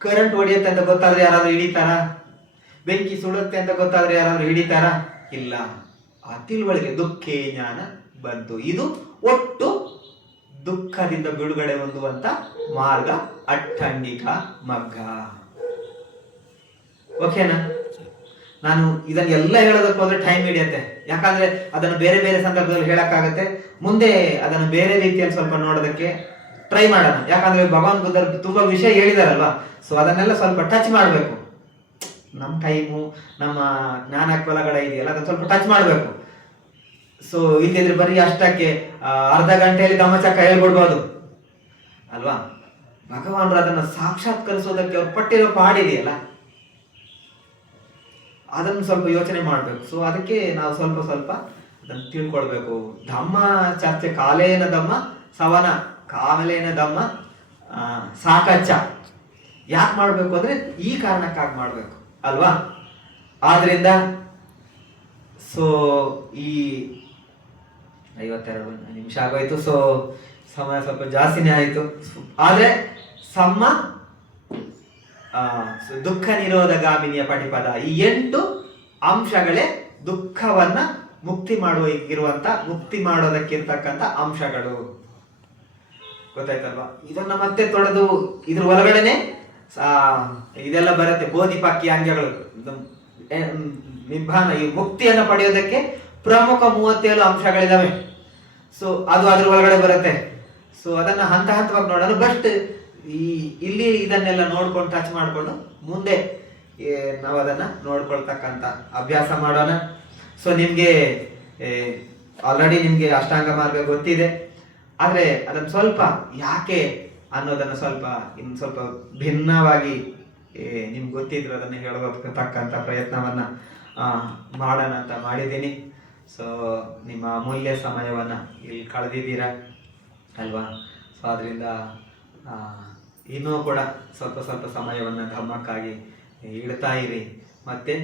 ಕರೆಂಟ್ ಹೊಡೆಯುತ್ತೆ ಅಂತ ಗೊತ್ತಾದ್ರೆ ಯಾರಾದ್ರೂ ಹಿಡಿತಾರ? ಬೆಂಕಿ ಸುಡುತ್ತೆ ಅಂತ ಗೊತ್ತಾದ್ರೆ ಯಾರಾದ್ರೂ ಹಿಡಿತಾರ? ಇಲ್ಲ. ಆ ತಿಳುವಳಿಕೆ ದುಃಖೇ ಜ್ಞಾನ ಬಂತು. ಇದು ಒಟ್ಟು ದುಃಖದಿಂದ ಬಿಡುಗಡೆ ಹೊಂದುವಂತ ಮಾರ್ಗ, ಅಟ್ಟಂಗಿಕ ಮಗ್ಗ. ಓಕೆನಾ? ನಾನು ಇದನ್ನೆಲ್ಲ ಹೇಳೋದಕ್ಕೆ ಹೋದ್ರೆ ಟೈಮ್ ಹಿಡಿಯುತ್ತೆ. ಯಾಕಂದ್ರೆ ಅದನ್ನು ಬೇರೆ ಬೇರೆ ಸಂದರ್ಭದಲ್ಲಿ ಹೇಳಕ್ಕಾಗತ್ತೆ. ಮುಂದೆ ಅದನ್ನು ಬೇರೆ ರೀತಿಯಲ್ಲಿ ಸ್ವಲ್ಪ ನೋಡೋದಕ್ಕೆ ಟ್ರೈ ಮಾಡೋಣ. ಯಾಕಂದ್ರೆ ಭಗವಾನ್ ಬುದ್ಧರು ತುಂಬಾ ವಿಷಯ ಹೇಳಿದಾರಲ್ವಾ, ಸೊ ಅದನ್ನೆಲ್ಲ ಸ್ವಲ್ಪ ಟಚ್ ಮಾಡಬೇಕು. ನಮ್ಮ ಟೈಮು, ನಮ್ಮ ಜ್ಞಾನಕ್ಕೆ ಒಳಗಡೆ ಇದೆಯಲ್ಲ, ಅದನ್ನ ಸ್ವಲ್ಪ ಟಚ್ ಮಾಡಬೇಕು. ಸೊ ಇಲ್ಲಿದ್ರೆ ಬರೀ ಅಷ್ಟಕ್ಕೆ ಅರ್ಧ ಗಂಟೆಯಲ್ಲಿ ಧಮ್ಮಚಕ್ರ ಹೇಳ್ಬಿಡ್ಬೋದು ಅಲ್ವಾ. ಭಗವಾನ್ರು ಅದನ್ನ ಸಾಕ್ಷಾತ್ಕರಿಸೋದಕ್ಕೆ ಅವ್ರು ಪಟ್ಟಿರೋ ಪಾಡಿದೆಯಲ್ಲ, ಅದನ್ನು ಸ್ವಲ್ಪ ಯೋಚನೆ ಮಾಡ್ಬೇಕು. ಸೊ ಅದಕ್ಕೆ ನಾವು ಸ್ವಲ್ಪ ಸ್ವಲ್ಪ ಅದನ್ನು ತಿಳ್ಕೊಳ್ಬೇಕು. ಧಮ್ಮ ಚರ್ಚೆ ಕಾಲೇನ ಧಮ್ಮ ಸವನ ಕಾಮಲೇನ ಧಮ್ಮ ಸಾಕಚ್ಚ. ಯಾಕೆ ಮಾಡ್ಬೇಕು ಅಂದ್ರೆ ಈ ಕಾರಣಕ್ಕಾಗಿ ಮಾಡ್ಬೇಕು ಅಲ್ವಾ. ಆದ್ರಿಂದ ಸೊ ಈ 52 ನಿಮಿಷ ಆಗೋಯ್ತು. ಸೊ ಸಮಯ ಸ್ವಲ್ಪ ಜಾಸ್ತಿನೇ ಆಯ್ತು. ಆದ್ರೆ ದುಃಖ ನಿರೋಧ ಗಾಮಿನಿಯ ಪಟಿಪದ, ಈ 8 ಅಂಶಗಳೇ ದುಃಖವನ್ನ ಮುಕ್ತಿ ಮಾಡೋದಕ್ಕಿರ್ತಕ್ಕಂಥ ಅಂಶಗಳು. ಗೊತ್ತಾಯ್ತಲ್ವಾ? ಇದನ್ನ ಮತ್ತೆ ತೊಳೆದು ಇದ್ರ ಒಳಗಡೆನೆ ಇದೆಲ್ಲ ಬರುತ್ತೆ. ಬೋಧಿಪಕ್ಕಿ ಅಂಗಗಳು, ನಿಬ್ಬಾನ, ಈ ಮುಕ್ತಿಯನ್ನು ಪಡೆಯೋದಕ್ಕೆ ಪ್ರಮುಖ 37 ಅಂಶಗಳಿದಾವೆ. ಸೊ ಅದು ಅದ್ರ ಒಳಗಡೆ ಬರುತ್ತೆ. ಸೊ ಅದನ್ನ ಹಂತ ಹಂತವಾಗಿ ನೋಡೋಣ. ಬಟ್ ಇಲ್ಲಿ ಇದನ್ನೆಲ್ಲ ನೋಡ್ಕೊಂಡು ಟಚ್ ಮಾಡ್ಕೊಂಡು ಮುಂದೆ ನಾವು ಅದನ್ನ ನೋಡ್ಕೊಳ್ತಕ್ಕಂಥ ಅಭ್ಯಾಸ ಮಾಡೋಣ. ಸೊ ನಿಮ್ಗೆ ಆಲ್ರೆಡಿ ನಿಮ್ಗೆ ಅಷ್ಟಾಂಗ ಮಾರ್ಗ ಗೊತ್ತಿದೆ. ಆದ್ರೆ ಅದನ್ನ ಸ್ವಲ್ಪ ಯಾಕೆ ಅನ್ನೋದನ್ನ ಇನ್ನು ಸ್ವಲ್ಪ ಭಿನ್ನವಾಗಿ ನಿಮ್ಗೆ ಗೊತ್ತಿದ್ರು ಅದನ್ನ ಹೇಳತಕ್ಕಂಥ ಪ್ರಯತ್ನವನ್ನ ಮಾಡೋಣ ಅಂತ ಮಾಡಿದ್ದೀನಿ. ಸೊ ನಿಮ್ಮ ಅಮೂಲ್ಯ ಸಮಯವನ್ನ ಇಲ್ಲಿ ಕಳೆದಿದ್ದೀರಾ ಅಲ್ವಾ. ಸೊ ಅದರಿಂದ ಇನ್ನೂ ಕೂಡ ಸ್ವಲ್ಪ ಸಮಯವನ್ನ ಧರ್ಮಕ್ಕಾಗಿ ಇಡ್ತಾ ಇರಿ. ಮತ್ತೆ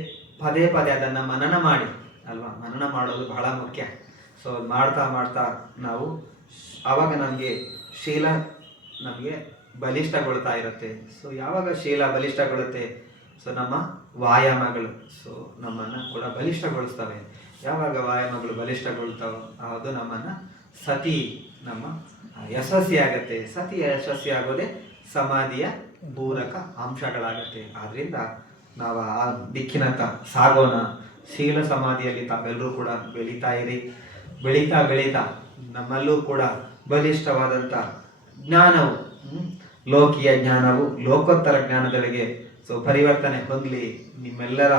ಪದೇ ಅದನ್ನ ಮನನ ಮಾಡಿ ಅಲ್ವಾ. ಮನನ ಮಾಡೋದು ಬಹಳ ಮುಖ್ಯ. ಸೊ ಮಾಡ್ತಾ ನಾವು ಆವಾಗ ನಮಗೆ ಶೀಲ ನಮಗೆ ಬಲಿಷ್ಠಗೊಳ್ತಾ ಇರುತ್ತೆ. ಸೊ ಯಾವಾಗ ಶೀಲ ಬಲಿಷ್ಠಗೊಳ್ಳುತ್ತೆ, ಸೊ ನಮ್ಮ ವ್ಯಾಯಾಮಗಳು ನಮ್ಮನ್ನು ಕೂಡ ಬಲಿಷ್ಠಗೊಳಿಸ್ತವೆ. ಯಾವಾಗ ವ್ಯಾಯಾಮಗಳು ಬಲಿಷ್ಠಗೊಳ್ತಾವೋ ಅದು ನಮ್ಮನ್ನು ನಮ್ಮ ಯಶಸ್ವಿ ಆಗತ್ತೆ. ಸತಿ ಯಶಸ್ವಿ ಆಗೋದೇ ಸಮಾಧಿಯ ಪೂರಕ ಅಂಶಗಳಾಗತ್ತೆ. ಆದ್ರಿಂದ ನಾವು ಆ ದಿಕ್ಕಿನತ್ತ ಸಾಗೋಣ. ಶೀಲ ಸಮಾಧಿಯಲ್ಲಿ ತಾವೆಲ್ಲರೂ ಕೂಡ ಬೆಳೀತಾ ಇರಿ. ಬೆಳೀತಾ ಬೆಳೀತಾ ನಮ್ಮಲ್ಲೂ ಕೂಡ ಬಲಿಷ್ಠವಾದಂಥ ಜ್ಞಾನವು, ಲೋಕೀಯ ಜ್ಞಾನವು ಲೋಕೋತ್ತರ ಜ್ಞಾನದೊಳಗೆ ಪರಿವರ್ತನೆ ಹೊಂದಲಿ. ನಿಮ್ಮೆಲ್ಲರ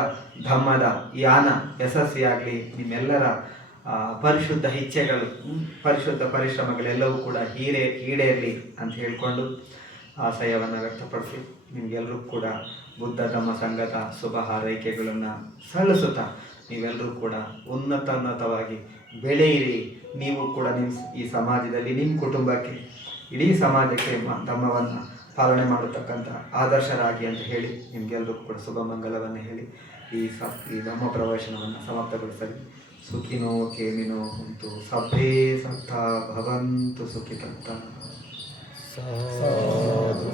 ಧಮ್ಮದ ಯಾನ ಯಶಸ್ವಿಯಾಗಲಿ. ನಿಮ್ಮೆಲ್ಲರ ಪರಿಶುದ್ಧ ಇಚ್ಛೆಗಳು, ಪರಿಶುದ್ಧ ಪರಿಶ್ರಮಗಳೆಲ್ಲವೂ ಕೂಡ ಈಡೇರಲಿ ಅಂತ ಹೇಳಿಕೊಂಡು ಆಶಯವನ್ನು ವ್ಯಕ್ತಪಡಿಸಿ ನಿಮಗೆಲ್ಲರೂ ಕೂಡ ಬುದ್ಧ ಧಮ್ಮ ಸಂಗತ ಶುಭ ಹಾರೈಕೆಗಳನ್ನು ಸಲ್ಲಿಸುತ್ತಾ ನೀವೆಲ್ಲರೂ ಕೂಡ ಉನ್ನತವಾಗಿ ಬೆಳೆಯಿರಿ. ನೀವು ಕೂಡ ನಿಮ್ಮ ಈ ಸಮಾಜದಲ್ಲಿ ನಿಮ್ಮ ಕುಟುಂಬಕ್ಕೆ ಇಡೀ ಸಮಾಜಕ್ಕೆ ಧಮ್ಮವನ್ನು ಪಾಲನೆ ಮಾಡತಕ್ಕಂಥ ಆದರ್ಶರಾಗಿ ಅಂತ ಹೇಳಿ ನಿಮಗೆಲ್ಲರೂ ಕೂಡ ಶುಭ ಮಂಗಲವನ್ನು ಹೇಳಿ ಈ ಧಮ್ಮ ಪ್ರವೇಶನವನ್ನು ಸಮಾಪ್ತಗೊಳಿಸಲಿ. ಸುಖಿನೋ ಕೇಮಿನೋ ಹುಂತು ಸಭ್ಯೇ ಸತ್ತ ಭವಂತು ಸುಖಿತಂತ. ಸಾಧು